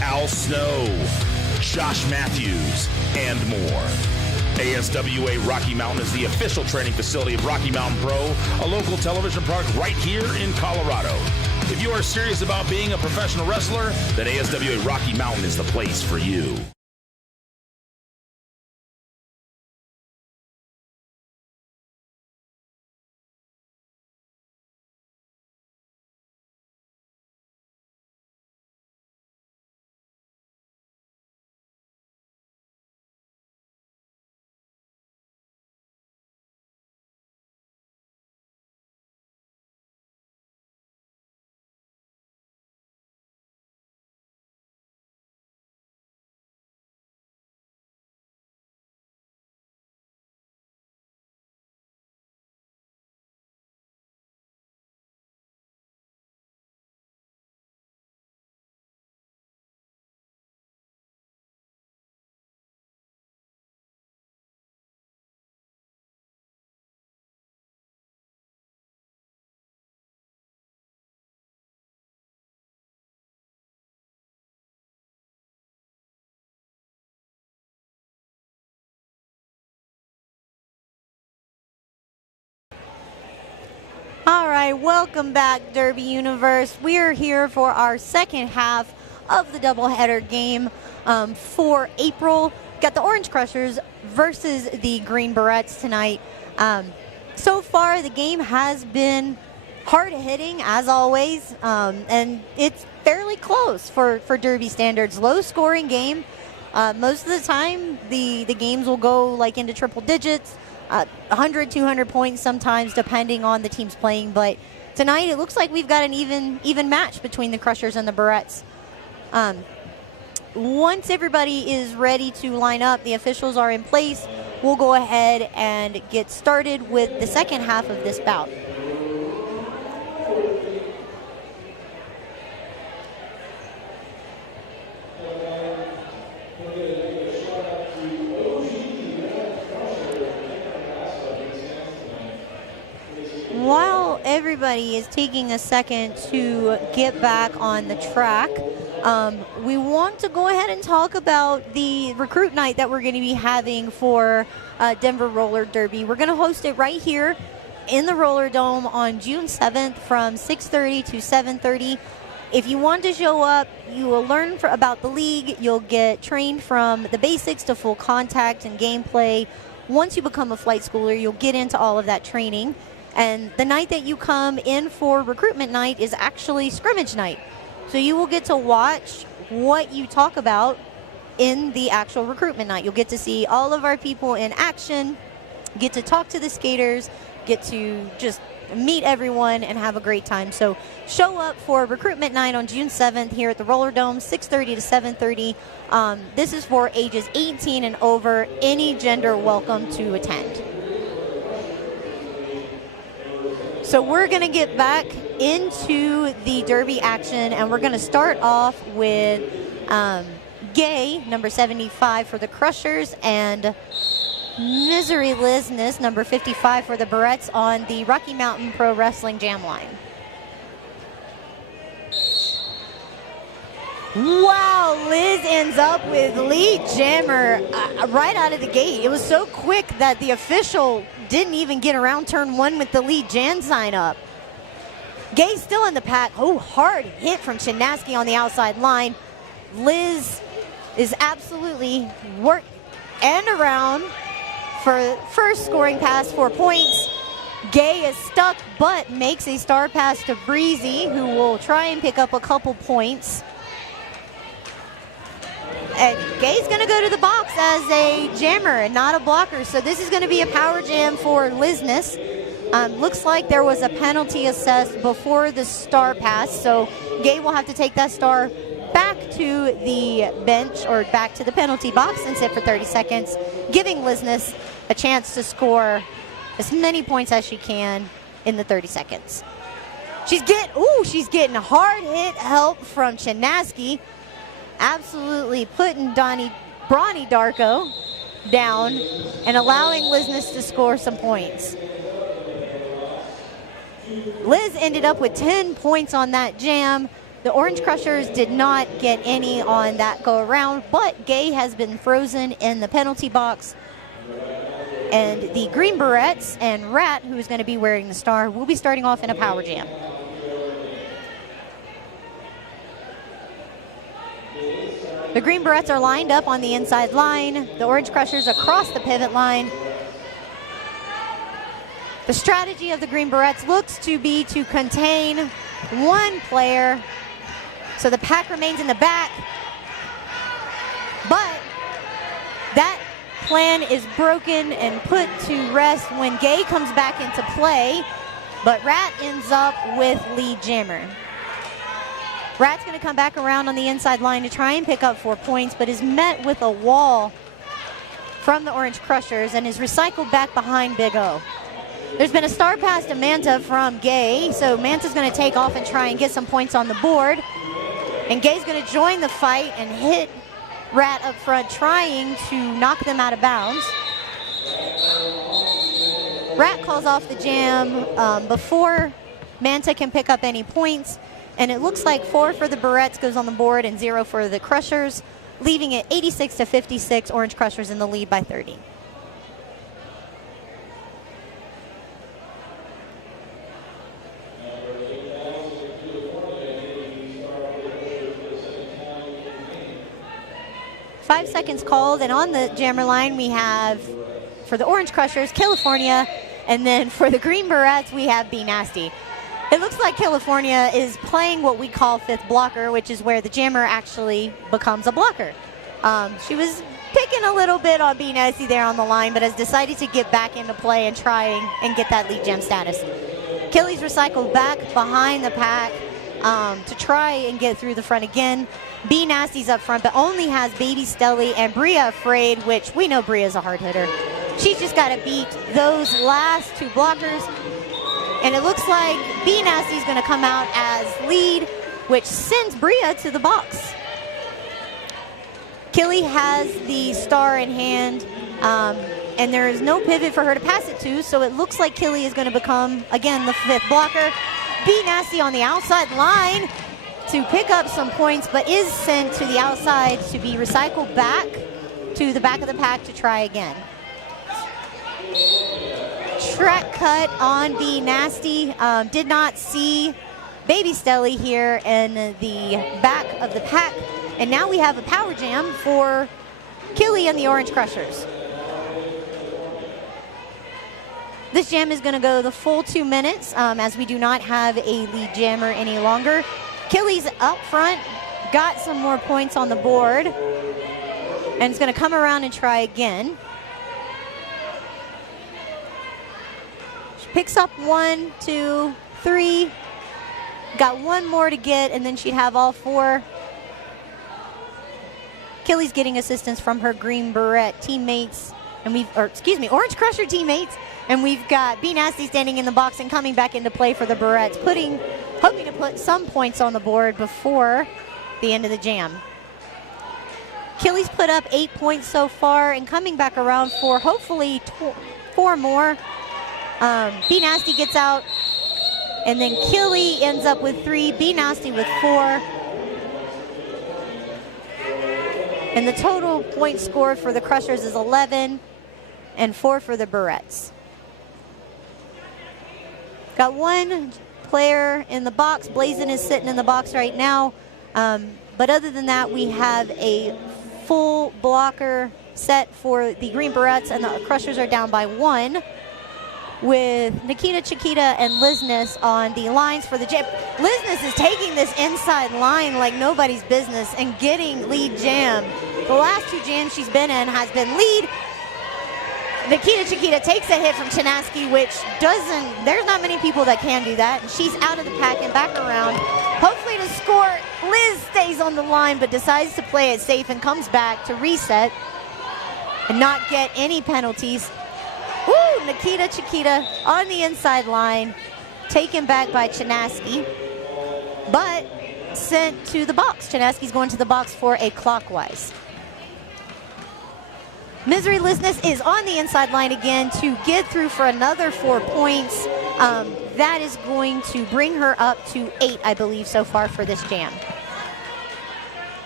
Al Snow, Josh Matthews, and more. ASWA Rocky Mountain is the official training facility of Rocky Mountain Pro, a local television product right here in Colorado. If you are serious about being a professional wrestler, then ASWA Rocky Mountain is the place for you. All right, welcome back, Derby Universe. We are here for our second half of the doubleheader game for April. Got the Orange Crushers versus the Green Barrettes tonight. So far, the game has been hard-hitting, as always, and it's fairly close for Derby standards. Low-scoring game. Most of the time, the games will go like into triple digits. 100, 200 points sometimes, depending on the teams playing. But tonight, it looks like we've got an even match between the Crushers and the Barrettes. Once everybody is ready to line up, the officials are in place, we'll go ahead and get started with the second half of this bout. While everybody is taking a second to get back on the track, we want to go ahead and talk about the recruit night that we're going to be having for Denver Roller Derby. We're going to host it right here in the Roller Dome on June 7th from 6:30 to 7:30. If you want to show up, you will learn about the league. You'll get trained from the basics to full contact and gameplay. Once you become a flight schooler, you'll get into all of that training. And the night that you come in for recruitment night is actually scrimmage night. So you will get to watch what you talk about in the actual recruitment night. You'll get to see all of our people in action, get to talk to the skaters, get to just meet everyone and have a great time. So show up for recruitment night on June 7th here at the Roller Dome, 6:30 to 7:30. This is for ages 18 and over. Any gender welcome to attend. So we're going to get back into the Derby action, and we're going to start off with Gay, number 75 for the Crushers, and Misery Lizness, number 55 for the Barrettes on the Rocky Mountain Pro Wrestling Jam line. Wow, Liz ends up with lead jammer right out of the gate. It was so quick that the official didn't even get around turn one with the lead jam sign up. Gay's still in the pack. Oh, hard hit from Chinaski on the outside line. Liz is absolutely work and around for first scoring pass, 4 points. Gay is stuck, but makes a star pass to Breezy, who will try and pick up a couple points. And Gay's going to go to the box as a jammer and not a blocker. So this is going to be a power jam for Lizness. Looks like there was a penalty assessed before the star pass. So Gay will have to take that star back to the bench or back to the penalty box and sit for 30 seconds, giving Lizness a chance to score as many points as she can in the 30 seconds. She's getting hard hit help from Chinaski. Absolutely putting Brawny Darko down and allowing Lizness to score some points. Liz ended up with 10 points on that jam. The Orange Crushers did not get any on that go around, but Gay has been frozen in the penalty box. And the Green Barrettes and Rat, who is going to be wearing the star, will be starting off in a power jam. The Green Barrettes are lined up on the inside line. The Orange Crushers across the pivot line. The strategy of the Green Barrettes looks to be to contain one player. So the pack remains in the back. But that plan is broken and put to rest when Gay comes back into play. But Rat ends up with lead jammer. Rat's going to come back around on the inside line to try and pick up 4 points, but is met with a wall from the Orange Crushers and is recycled back behind Big O. There's been a star pass to Manta from Gay, so Manta's going to take off and try and get some points on the board. And Gay's going to join the fight and hit Rat up front, trying to knock them out of bounds. Rat calls off the jam before Manta can pick up any points. And it looks like 4 for the Barrettes goes on the board and 0 for the Crushers, leaving it 86-56, Orange Crushers in the lead by 30. Five seconds called, and on the jammer line we have, for the Orange Crushers, Killifornia, and then for the Green Barrettes we have Be Nasty. It looks like Killifornia is playing what we call fifth blocker, which is where the jammer actually becomes a blocker. She was picking a little bit on Be Nasty there on the line, but has decided to get back into play and try and get that lead gem status. Killy's recycled back behind the pack to try and get through the front again. Be Nasty's up front, but only has Baby Stelly and Bria Fraid, which we know Bria's a hard hitter. She's just got to beat those last two blockers. And it looks like Be Nasty's going to come out as lead, which sends Bria to the box. Killy has the star in hand, and there is no pivot for her to pass it to, so it looks like Killy is going to become, again, the fifth blocker. Be Nasty on the outside line to pick up some points, but is sent to the outside to be recycled back to the back of the pack to try again. Track cut on Be Nasty. Did not see Baby Stelly here in the back of the pack. And now we have a power jam for Killy and the Orange Crushers. This jam is going to go the full 2 minutes as we do not have a lead jammer any longer. Killy's up front, got some more points on the board, and it's going to come around and try again. She picks up 1, 2, 3, got one more to get, and then she'd have all 4. Killy's getting assistance from her Green Barrette teammates, and Orange Crusher teammates, And we've got B Nasty standing in the box and coming back into play for the Barrettes, hoping to put some points on the board before the end of the jam. Killy's put up 8 points so far and coming back around for hopefully 4 more. B Nasty gets out, and then Killy ends up with 3, B Nasty with 4. And the total points scored for the Crushers is 11 and 4 for the Barrettes. Got 1 player in the box. Blazin is sitting in the box right now. But other than that, we have a full blocker set for the Green Barrettes, and the Crushers are down by 1 with Nikita Chickita and Lizness on the lines for the jam. Lizness is taking this inside line like nobody's business and getting lead jam. The last 2 jams she's been in has been lead. Nikita Chickita takes a hit from Chinaski, which there's not many people that can do that. And she's out of the pack and back around. Hopefully to score. Liz stays on the line, but decides to play it safe and comes back to reset and not get any penalties. Woo! Nikita Chickita on the inside line, taken back by Chinaski, but sent to the box. Chinaski's going to the box for a clockwise. Misery Lizness is on the inside line again to get through for another 4 points. That is going to bring her up to 8, I believe, so far for this jam.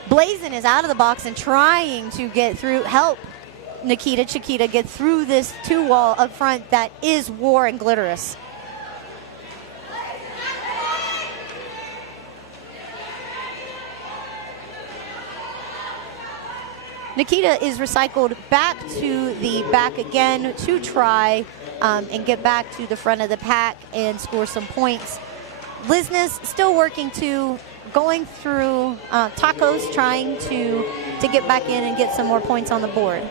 Blazin is out of the box and trying to get through, help Nikita Chickita get through this 2-wall up front that is War and Glittoris. Nikita is recycled back to the back again to try and get back to the front of the pack and score some points. Lizness still working to going through Tacos, trying to get back in and get some more points on the board.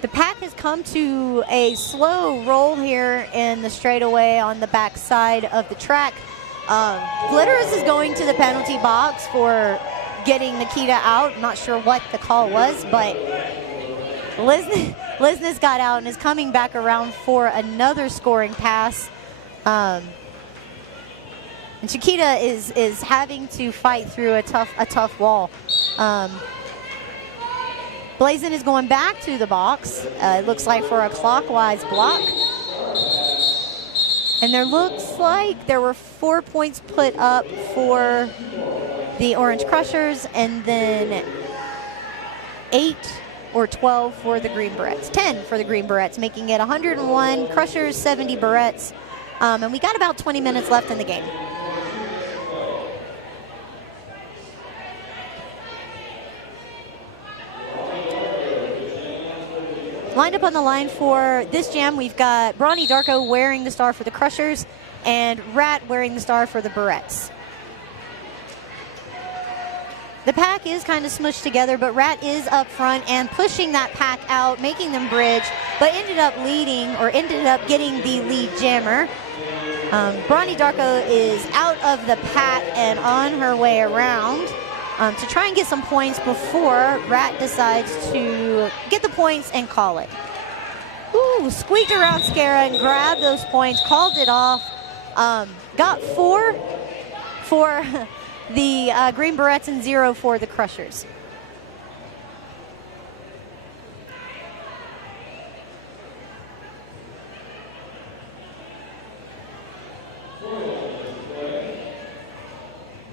The pack has come to a slow roll here in the straightaway on the back side of the track. Glittoris is going to the penalty box for getting Nikita out. Not sure what the call was, but Lizness got out and is coming back around for another scoring pass. And Chickita is having to fight through a tough wall. Blazin is going back to the box. It looks like for a clockwise block. And there looks like there were 4 points put up for the Orange Crushers, and then 8 or 12 for the Green Barrettes. 10 for the Green Barrettes, making it 101 Crushers, 70 Barrettes. And we got about 20 minutes left in the game. Lined up on the line for this jam, we've got Brawny Darko wearing the star for the Crushers and Rat wearing the star for the Barrettes. The pack is kind of smushed together, but Rat is up front and pushing that pack out, making them bridge, but ended up getting the lead jammer. Brawny Darko is out of the pack and on her way around to try and get some points before Rat decides to get the points and call it. Ooh, squeaked around Scara and grabbed those points, called it off. Got 4 for the Green Barrettes and 0 for the Crushers.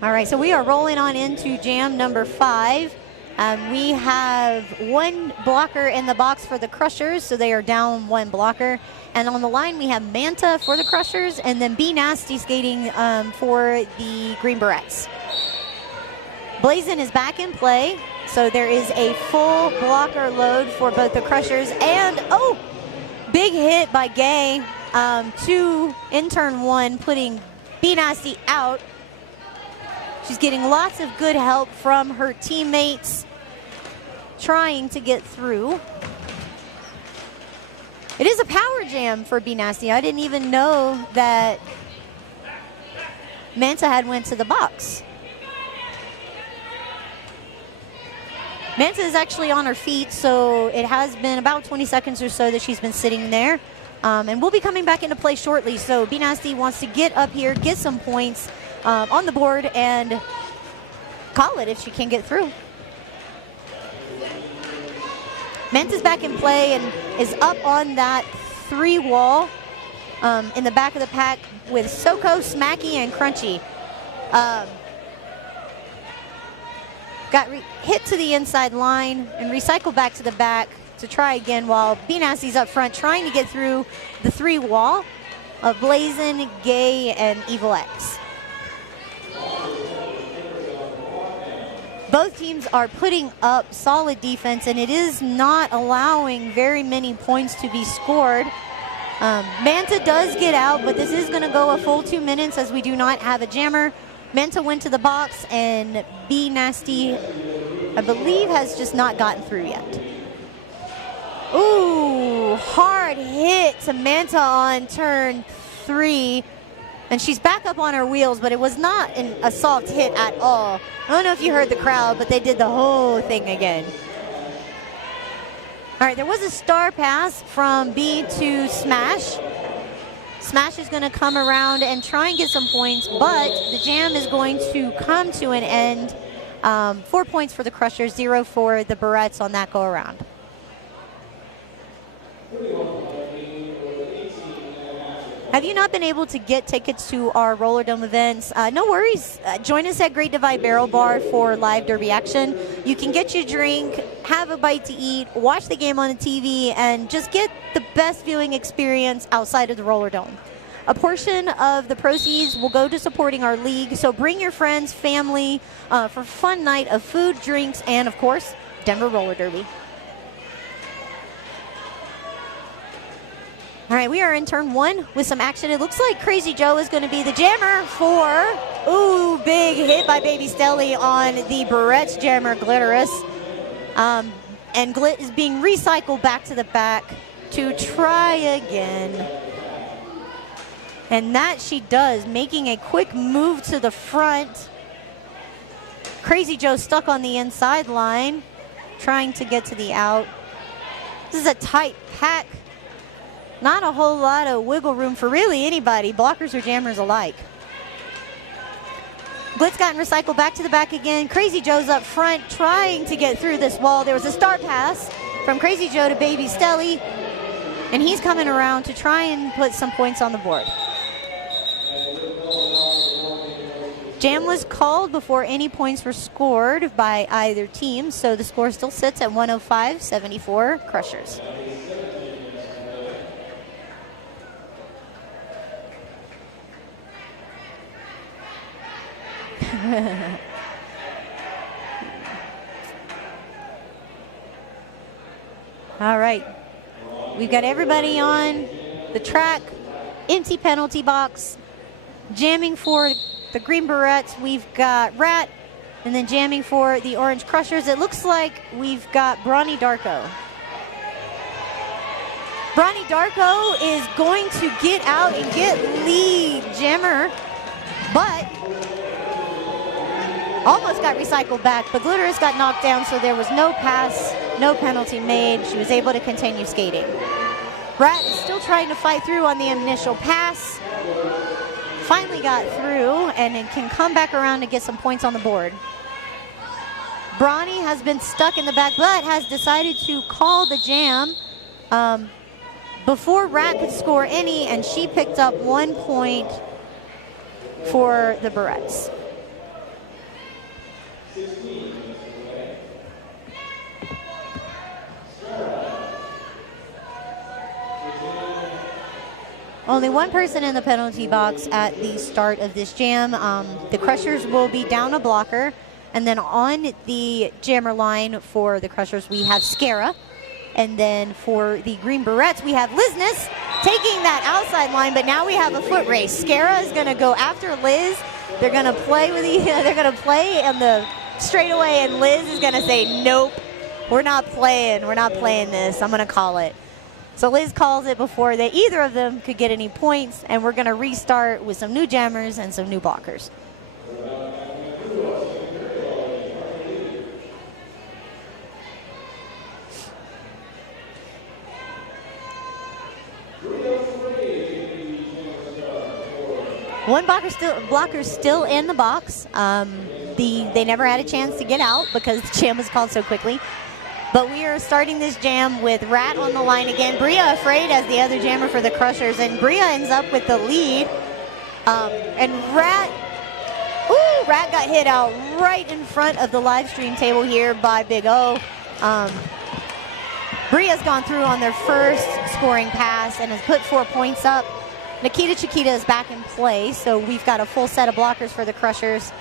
All right, so we are rolling on into jam number 5. We have 1 blocker in the box for the Crushers, so they are down 1 blocker. And on the line, we have Manta for the Crushers, and then B Nasty skating for the Green Barrettes. Blazin is back in play, so there is a full blocker load for both the Crushers. And, oh, big hit by Gay in turn 1, putting B Nasty out. She's getting lots of good help from her teammates trying to get through. It is a power jam for B Nasty. I didn't even know that Manta had went to the box. Manta is actually on her feet, so it has been about 20 seconds or so that she's been sitting there. And we'll be coming back into play shortly, so Be Nasty wants to get up here, get some points on the board, and call it if she can get through. Manta's back in play and is up on that 3 wall in the back of the pack with Soko, Smacky, and Krunchy. Got hit to the inside line and recycled back to the back to try again while Be Nasty's up front trying to get through the 3 wall of Blazin, Gay, and Evil X. Both teams are putting up solid defense, and it is not allowing very many points to be scored. Manta does get out, but this is going to go a full 2 minutes as we do not have a jammer. Manta went to the box, and Be Nasty, I believe, has just not gotten through yet. Ooh, hard hit to Manta on turn 3. And she's back up on her wheels, but it was not a soft hit at all. I don't know if you heard the crowd, but they did the whole thing again. All right, there was a star pass from B to Smash. Smash is going to come around and try and get some points, but the jam is going to come to an end. 4 points for the Crushers, 0 for the Barrettes on that go around. Have you not been able to get tickets to our Roller Dome events? No worries. Join us at Great Divide Barrel Bar for live derby action. You can get your drink, have a bite to eat, watch the game on the TV, and just get the best viewing experience outside of the Roller Dome. A portion of the proceeds will go to supporting our league, so bring your friends, family for a fun night of food, drinks, and, of course, Denver Roller Derby. All right, we are in turn 1 with some action. It looks like Krazy Jo is going to be the jammer for, ooh, big hit by Baby Stelly on the Barrettes jammer, Glittoris. And Glit is being recycled back to the back to try again. And that she does, making a quick move to the front. Krazy Jo stuck on the inside line, trying to get to the out. This is a tight pack. Not a whole lot of wiggle room for really anybody, blockers or jammers alike. Glit's gotten recycled back to the back again. Krazy Jo's up front trying to get through this wall. There was a star pass from Krazy Jo to Baby Stelly, and he's coming around to try and put some points on the board. Jam was called before any points were scored by either team, so the score still sits at 105-74 Crushers. All right, we've got everybody on the track, empty penalty box, jamming for the Green Barrettes. We've got Rat, and then jamming for the Orange Crushers. It looks like we've got Brawny Darko. Brawny Darko is going to get out and get lead jammer, but almost got recycled back, but Glittoris got knocked down, so there was no pass, no penalty made. She was able to continue skating. Rat is still trying to fight through on the initial pass. Finally got through, and it can come back around to get some points on the board. Brawny has been stuck in the back, but has decided to call the jam before Rat could score any, and she picked up 1 point for the Barrettes. Only one person in the penalty box at the start of this jam. The Crushers will be down a blocker. And then on the jammer line for the Crushers, we have Scara. And then for the Green Barrettes, we have Lizness taking that outside line. But now we have a foot race. Scara is going to go after Liz. They're going to play with they're going to play in the straightaway, and Liz is going to say, nope, we're not playing. We're not playing this. I'm going to call it. So Liz calls it before either of them could get any points, and we're going to restart with some new jammers and some new blockers. One blocker still in the box. They never had a chance to get out because the jam was called so quickly. But we are starting this jam with Rat on the line again. Bria Fraid as the other jammer for the Crushers, and Bria ends up with the lead. And Rat got hit out right in front of the live stream table here by Big O. Bria's gone through on their first scoring pass and has put 4 points up. Nikita Chickita is back in play, so we've got a full set of blockers for the Crushers.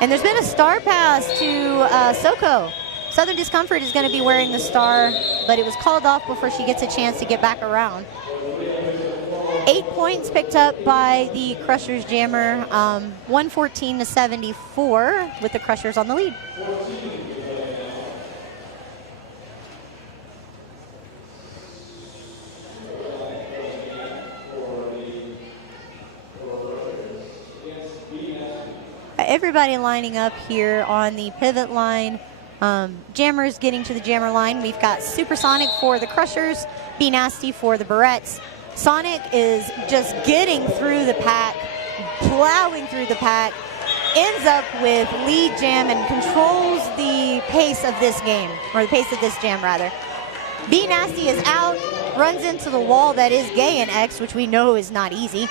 And there's been a star pass to Soko. Southern Discomfort is going to be wearing the star, but it was called off before she gets a chance to get back around. 8 points picked up by the Crushers jammer, 114-74 with the Crushers on the lead. Everybody lining up here on the pivot line. Jammers getting to the jammer line. We've got Supersonic for the Crushers, Be Nasty for the Barrettes. Sonic is just getting through the pack, plowing through the pack, ends up with lead jam and controls the pace of this game, or the pace of this jam rather. Be Nasty is out, runs into the wall that is Gay and X, which we know is not easy,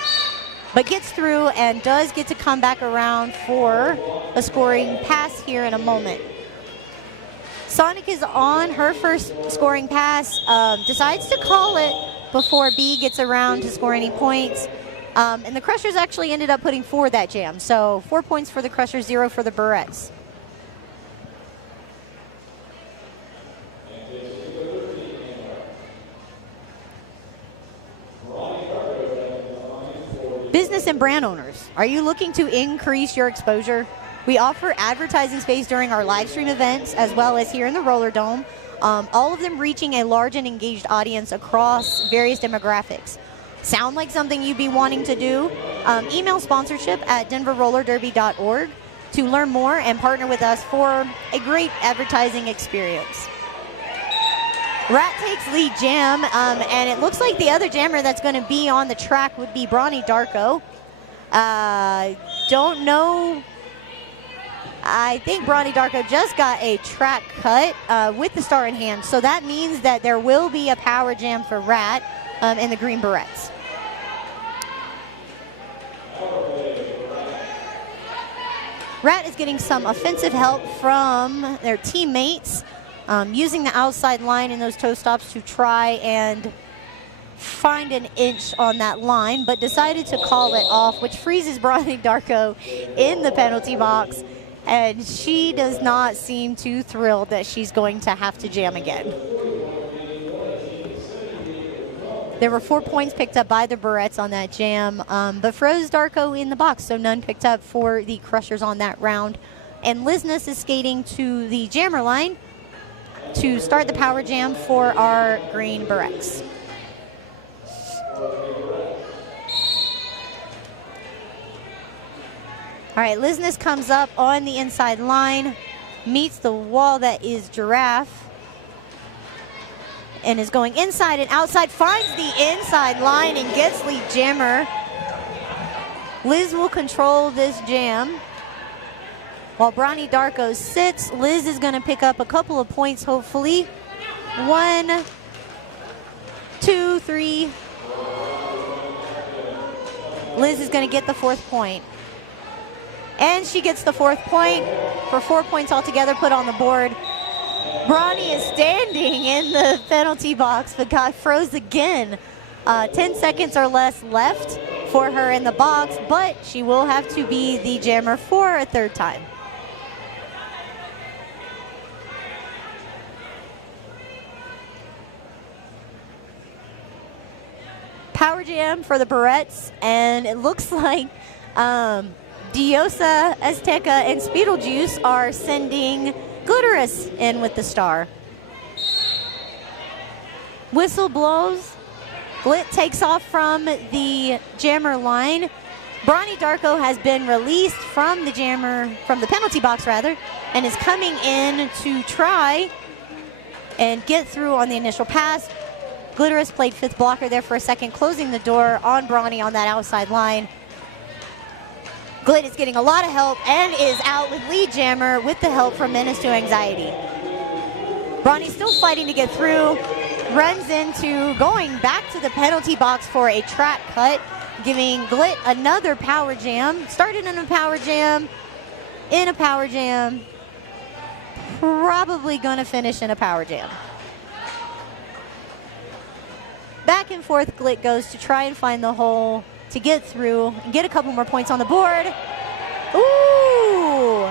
but gets through and does get to come back around for a scoring pass here in a moment. Sonic is on her first scoring pass, decides to call it before B gets around to score any points. And the Crushers actually ended up putting 4 that jam. So 4 points for the Crushers, 0 for the Barrettes. Business and brand owners, are you looking to increase your exposure? We offer advertising space during our live stream events as well as here in the Roller Dome. All of them reaching a large and engaged audience across various demographics. Sound like something you'd be wanting to do? Email sponsorship at denverrollerderby.org to learn more and partner with us for a great advertising experience. Rat takes lead jam, and it looks like the other jammer that's going to be on the track would be Brawny Darko. Don't know. I think Brawny Darko just got a track cut with the star in hand, so that means that there will be a power jam for Rat in the Green Barrettes. Rat is getting some offensive help from their teammates, using the outside line in those toe stops to try and find an inch on that line, but decided to call it off, which freezes Brawny Darko in the penalty box. And she does not seem too thrilled that she's going to have to jam again. There were 4 points picked up by the Barrettes on that jam, but froze Darko in the box, so none picked up for the Crushers on that round. And Lizness is skating to the jammer line to start the power jam for our Green Barrettes. All right, Lizness comes up on the inside line, meets the wall that is Giraffe, and is going inside and outside, finds the inside line and gets lead jammer. Liz will control this jam. While Brawny Darko sits, Liz is going to pick up a couple of points, hopefully. 1, 2, 3. Liz is going to get the 4th point. And she gets the 4th point for 4 points altogether put on the board. Brawny is standing in the penalty box, but got froze again. 10 seconds or less left for her in the box, but she will have to be the jammer for a 3rd time. Power jam for the Barrettes, and it looks like Diosa, Azteca, and Speedlejuice are sending Glittoris in with the star. Whistle blows. Glit takes off from the jammer line. Brawny Darko has been released from the jammer, from the penalty box rather, and is coming in to try and get through on the initial pass. Glittoris played 5th blocker there for a second, closing the door on Brawny on that outside line. Glit is getting a lot of help and is out with lead jammer with the help from Menace II Anxiety. Brawny's still fighting to get through, runs into going back to the penalty box for a track cut, giving Glit another power jam. Started in a power jam, probably gonna finish in a power jam. Back and forth Glit goes to try and find the hole to get through and get a couple more points on the board. Ooh!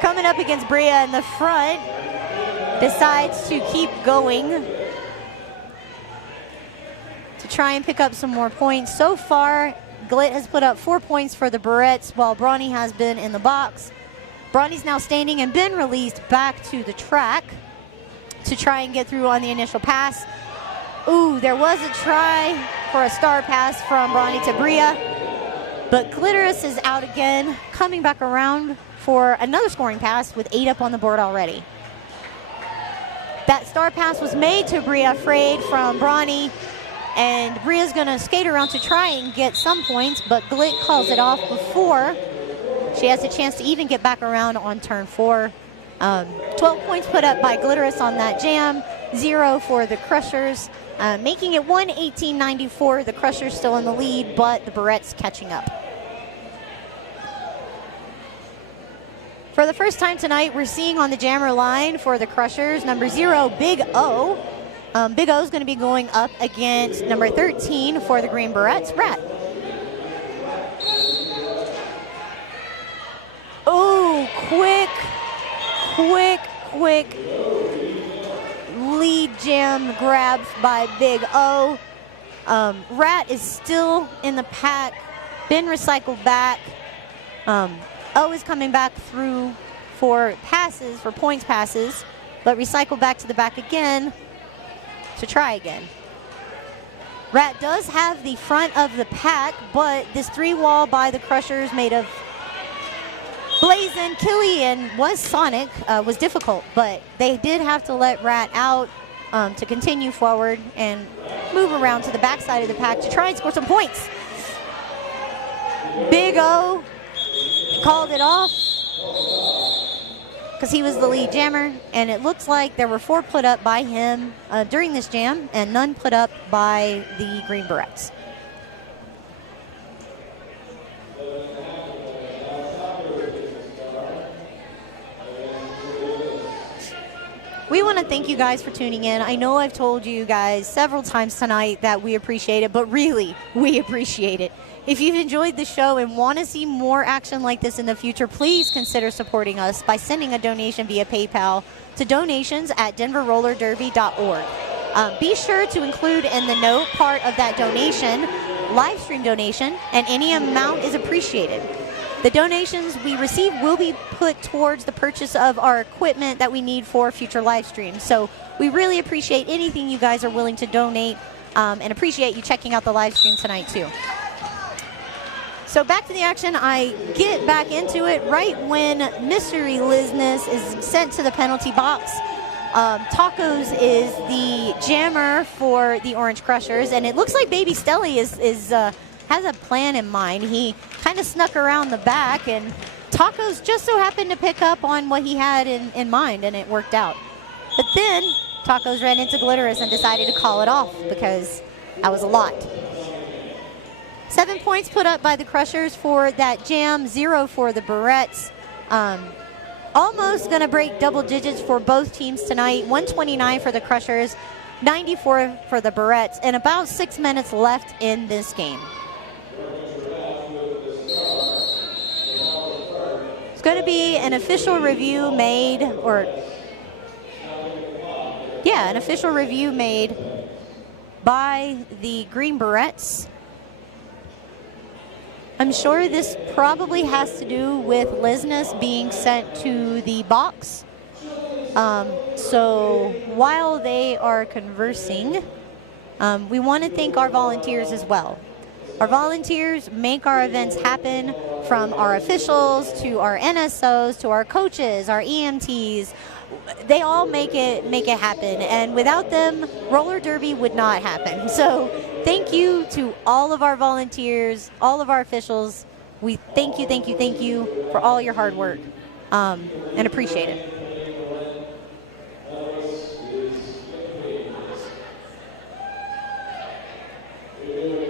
Coming up against Bria in the front. Decides to keep going to try and pick up some more points. So far, Glit has put up 4 points for the Barrettes while Brawny has been in the box. Brawny's now standing and been released back to the track to try and get through on the initial pass. Ooh, there was a try for a star pass from Brawny to Bria, but Glittoris is out again, coming back around for another scoring pass with 8 up on the board already. That star pass was made to Bria Fraid from Brawny, and Bria's gonna skate around to try and get some points, but Glit calls it off before she has a chance to even get back around on turn 4. 12 points put up by Glittoris on that jam, 0 for the Crushers, making it 118-94. The Crushers still in the lead, but the Barrettes catching up. For the first time tonight, we're seeing on the jammer line for the Crushers, number 0, Big O. Big O is going to be going up against number 13 for the Green Barrettes, Rat. Oh, quick lead jam grab by Big O. Rat is still in the pack, been recycled back. O is coming back through for passes, for points passes, but recycle back to the back again to try again. Rat does have the front of the pack, but this 3-wall by the Crushers made of Blazin, Killy, and was Sonic was difficult, but they did have to let Rat out to continue forward and move around to the backside of the pack to try and score some points. Big O called it off because he was the lead jammer, and it looks like there were 4 put up by him during this jam and none put up by the Green Barrettes. We want to thank you guys for tuning in. I know I've told you guys several times tonight that we appreciate it, but really, we appreciate it. If you've enjoyed the show and want to see more action like this in the future, please consider supporting us by sending a donation via PayPal to donations@denverrollerderby.org. Be sure to include in the note part of that donation, live stream donation, and any amount is appreciated. The donations we receive will be put towards the purchase of our equipment that we need for future live streams. So we really appreciate anything you guys are willing to donate, and appreciate you checking out the live stream tonight too. So back to the action. I get back into it right when Misery Lizness is sent to the penalty box. Tacos is the jammer for the Orange Crushers, and it looks like Baby Stelly has a plan in mind. He kind of snuck around the back, and Tacos just so happened to pick up on what he had in mind, and it worked out. But then Tacos ran into Glittoris and decided to call it off because that was a lot. 7 points put up by the Crushers for that jam, 0 for the Barrettes. Almost going to break double digits for both teams tonight. 129 for the Crushers, 94 for the Barrettes, and about 6 minutes left in this game. It's going to be an official review made, an official review made by the Green Barrettes. I'm sure this probably has to do with Lizness being sent to the box. So while they are conversing, we want to thank our volunteers as well. Our volunteers make our events happen, from our officials to our NSOs to our coaches, our EMTs, they all make it happen, and without them, roller derby would not happen. So thank you to all of our volunteers, all of our officials. We thank you for all your hard work, and appreciate it.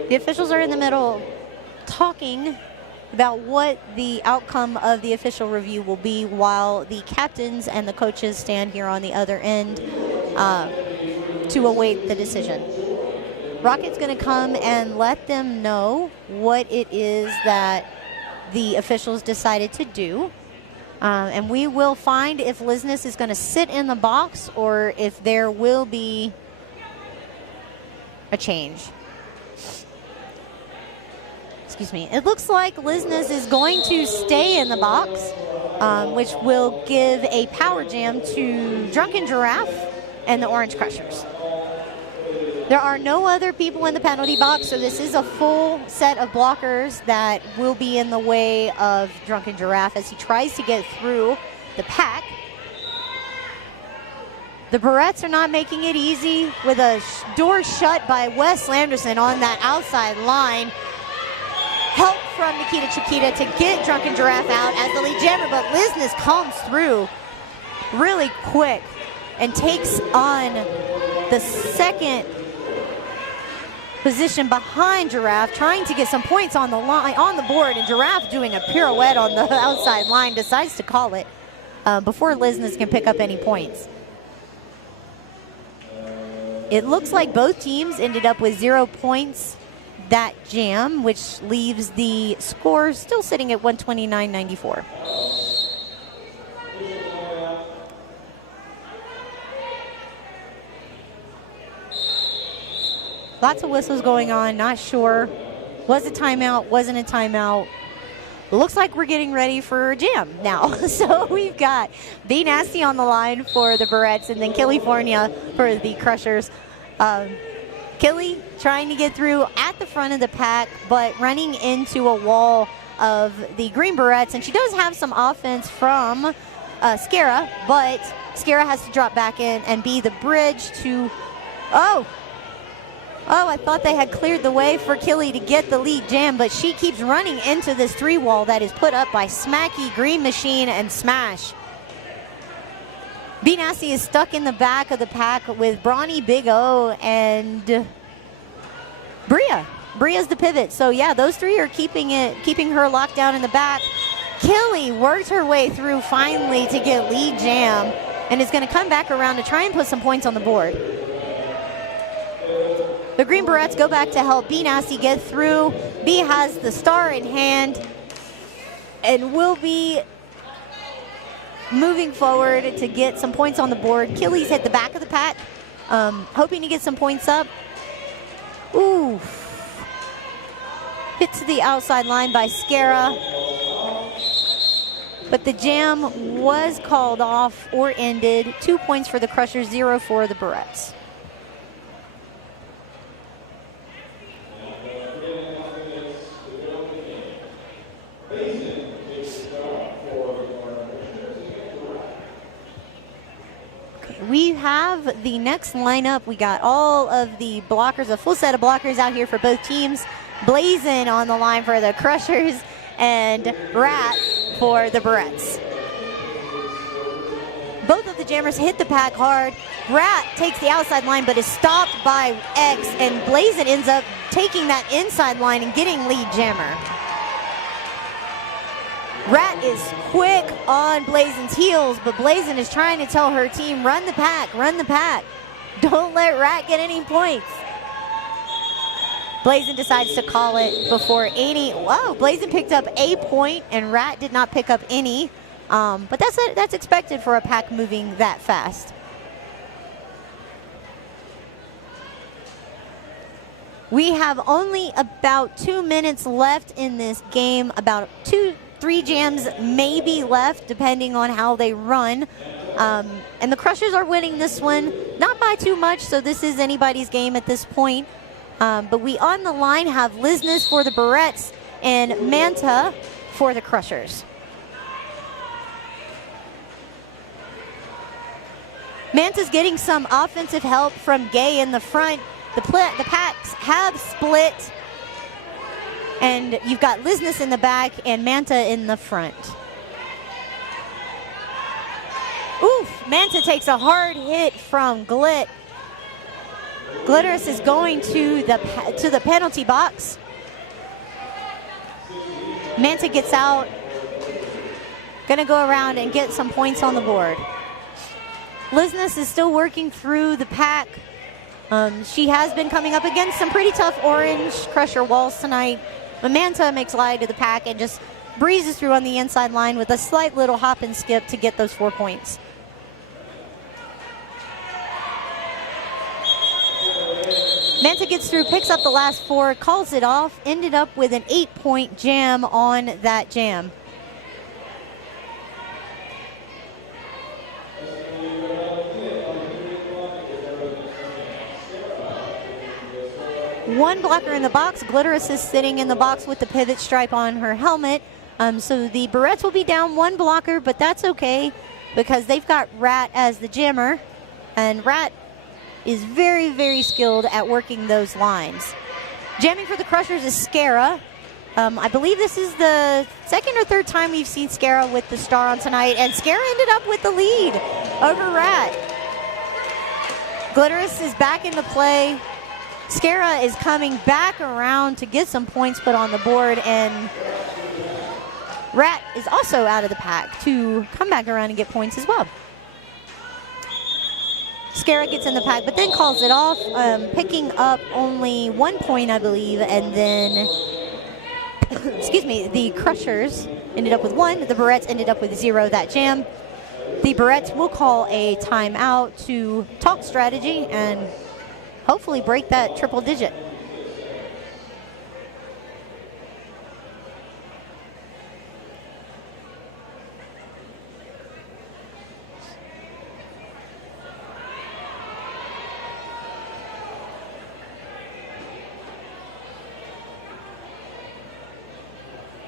The officials are in the middle talking about what the outcome of the official review will be, while the captains and the coaches stand here on the other end to await the decision. Rocket's going to come and let them know what it is that the officials decided to do. And we will find if Lizness is going to sit in the box or if there will be a change. Excuse me. It looks like Lizness is going to stay in the box, which will give a power jam to Drunken Giraffe and the Orange Crushers. There are no other people in the penalty box, so this is a full set of blockers that will be in the way of Drunken Giraffe as he tries to get through the pack. The Barrettes are not making it easy with a door shut by Wes Slamderson on that outside line. Help from Nikita Chickita to get Drunken Giraffe out as the lead jammer, but Lizness comes through really quick and takes on the second position behind Giraffe, trying to get some points on the line, on the board, and Giraffe doing a pirouette on the outside line, decides to call it before Lizness can pick up any points. It looks like both teams ended up with 0 points that jam, which leaves the score still sitting at 129.94. Lots of whistles going on, not sure. Was a timeout, wasn't a timeout. Looks like we're getting ready for a jam now. So we've got Be Nasty on the line for the Barrettes and then Killifornia for the Crushers. Killy trying to get through at the front of the pack, but running into a wall of the Green Barrettes. And she does have some offense from Scara, but Scara has to drop back in and be the bridge to... Oh, I thought they had cleared the way for Killy to get the lead jam, but she keeps running into this 3-wall that is put up by Smacky, Green Machine, and Smash. Be Nasty is stuck in the back of the pack with Brawny, Big O, and Bria. Bria's the pivot. So yeah, those three are keeping her locked down in the back. Killy worked her way through finally to get lead jam and is going to come back around to try and put some points on the board. The Green Barrettes go back to help Be Nasty get through. B has the star in hand and will be moving forward to get some points on the board. Killy's hit the back of the pack, hoping to get some points up. Ooh. Hit to the outside line by Scara. But the jam was called off or ended. 2 points for the Crushers, 0 for the Barrettes. We have the next lineup. We got all of the blockers, a full set of blockers out here for both teams. Blazin on the line for the Crushers and Rat for the Barrettes. Both of the jammers hit the pack hard. Rat takes the outside line but is stopped by X, and Blazin ends up taking that inside line and getting lead jammer. Rat is quick on Blazin's heels, but Blazin is trying to tell her team, run the pack, run the pack. Don't let Rat get any points. Blazin decides to call it before any. Whoa, Blazin picked up a point and Rat did not pick up any. But that's expected for a pack moving that fast. We have only about 2 minutes left in this game, about 3 jams maybe left depending on how they run. And the Crushers are winning this one, not by too much, so this is anybody's game at this point. But we on the line have Lizness for the Barrettes and Manta for the Crushers. Manta's getting some offensive help from Gay in the front. The packs have split. And you've got Lizness in the back and Manta in the front. Oof, Manta takes a hard hit from Glit. Glittoris is going to the penalty box. Manta gets out. Gonna go around and get some points on the board. Lizness is still working through the pack. She has been coming up against some pretty tough orange crusher walls tonight. But Manta makes light of the pack and just breezes through on the inside line with a slight little hop and skip to get those 4 points. Manta gets through, picks up the last 4, calls it off, ended up with an 8-point jam on that jam. One blocker in the box. Glittoris is sitting in the box with the pivot stripe on her helmet. So the Barrettes will be down 1 blocker, but that's okay because they've got Rat as the jammer. And Rat is very, very skilled at working those lines. Jamming for the Crushers is Scara. I believe this is the 2nd or 3rd time we've seen Scara with the star on tonight, and Scara ended up with the lead over Rat. Glittoris is back into play. Scara is coming back around to get some points put on the board, and Rat is also out of the pack to come back around and get points as well. Scara gets in the pack, but then calls it off, picking up only 1 point, I believe, and then, excuse me, the Crushers ended up with 1. The Barrettes ended up with 0 that jam. The Barrettes will call a timeout to talk strategy and hopefully break that triple digit.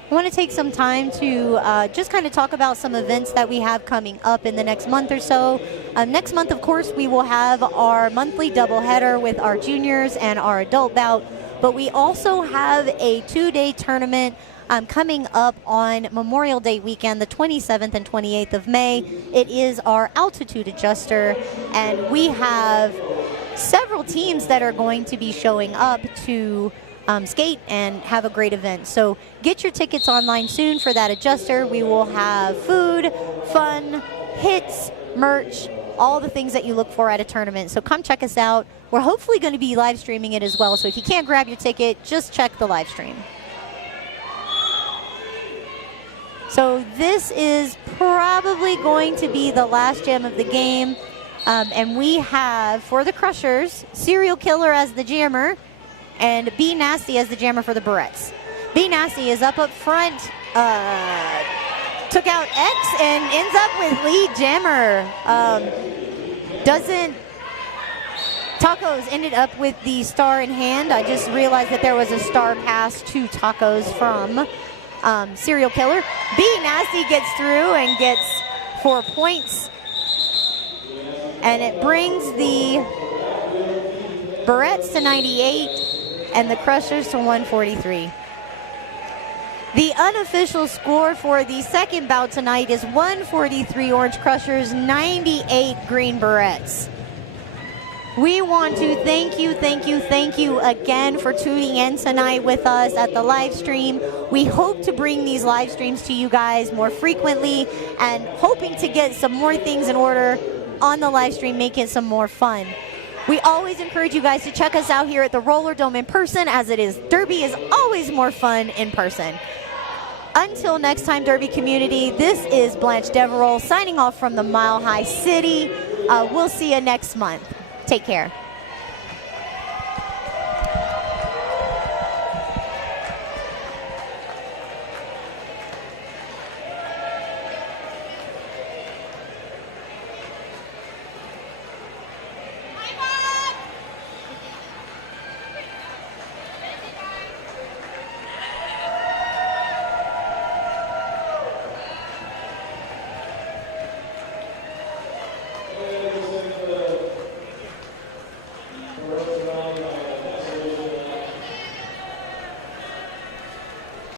I want to take some time to just kind of talk about some events that we have coming up in the next month or so. Next month, of course, we will have our monthly doubleheader with our juniors and our adult bout, but we also have a 2-day tournament coming up on Memorial Day weekend, the 27th and 28th of May. It is our altitude adjuster, and we have several teams that are going to be showing up to skate and have a great event. So get your tickets online soon for that adjuster. We will have food, fun, hits, merch, all the things that you look for at a tournament. So come check us out. We're hopefully going to be live streaming it as well. So if you can't grab your ticket, just check the live stream. So this is probably going to be the last jam of the game. And we have, for the Crushers, Serial Killer as the jammer, and Be Nasty as the jammer for the Barrettes. Be Nasty is up front, took out X and ends up with lead jammer. Tacos ended up with the star in hand. I just realized that there was a star pass to Tacos from Serial Killer. Be Nasty gets through and gets 4 points. And it brings the Barrettes to 98. And the Crushers to 143. The unofficial score for the second bout tonight is 143 Orange Crushers, 98 Green Barrettes. We want to thank you again for tuning in tonight with us at the live stream. We hope to bring these live streams to you guys more frequently and hoping to get some more things in order on the live stream, make it some more fun. We always encourage you guys to check us out here at the Roller Dome in person, as it is Derby is always more fun in person. Until next time, Derby community, this is Blanche Deverell signing off from the Mile High City. We'll see you next month. Take care.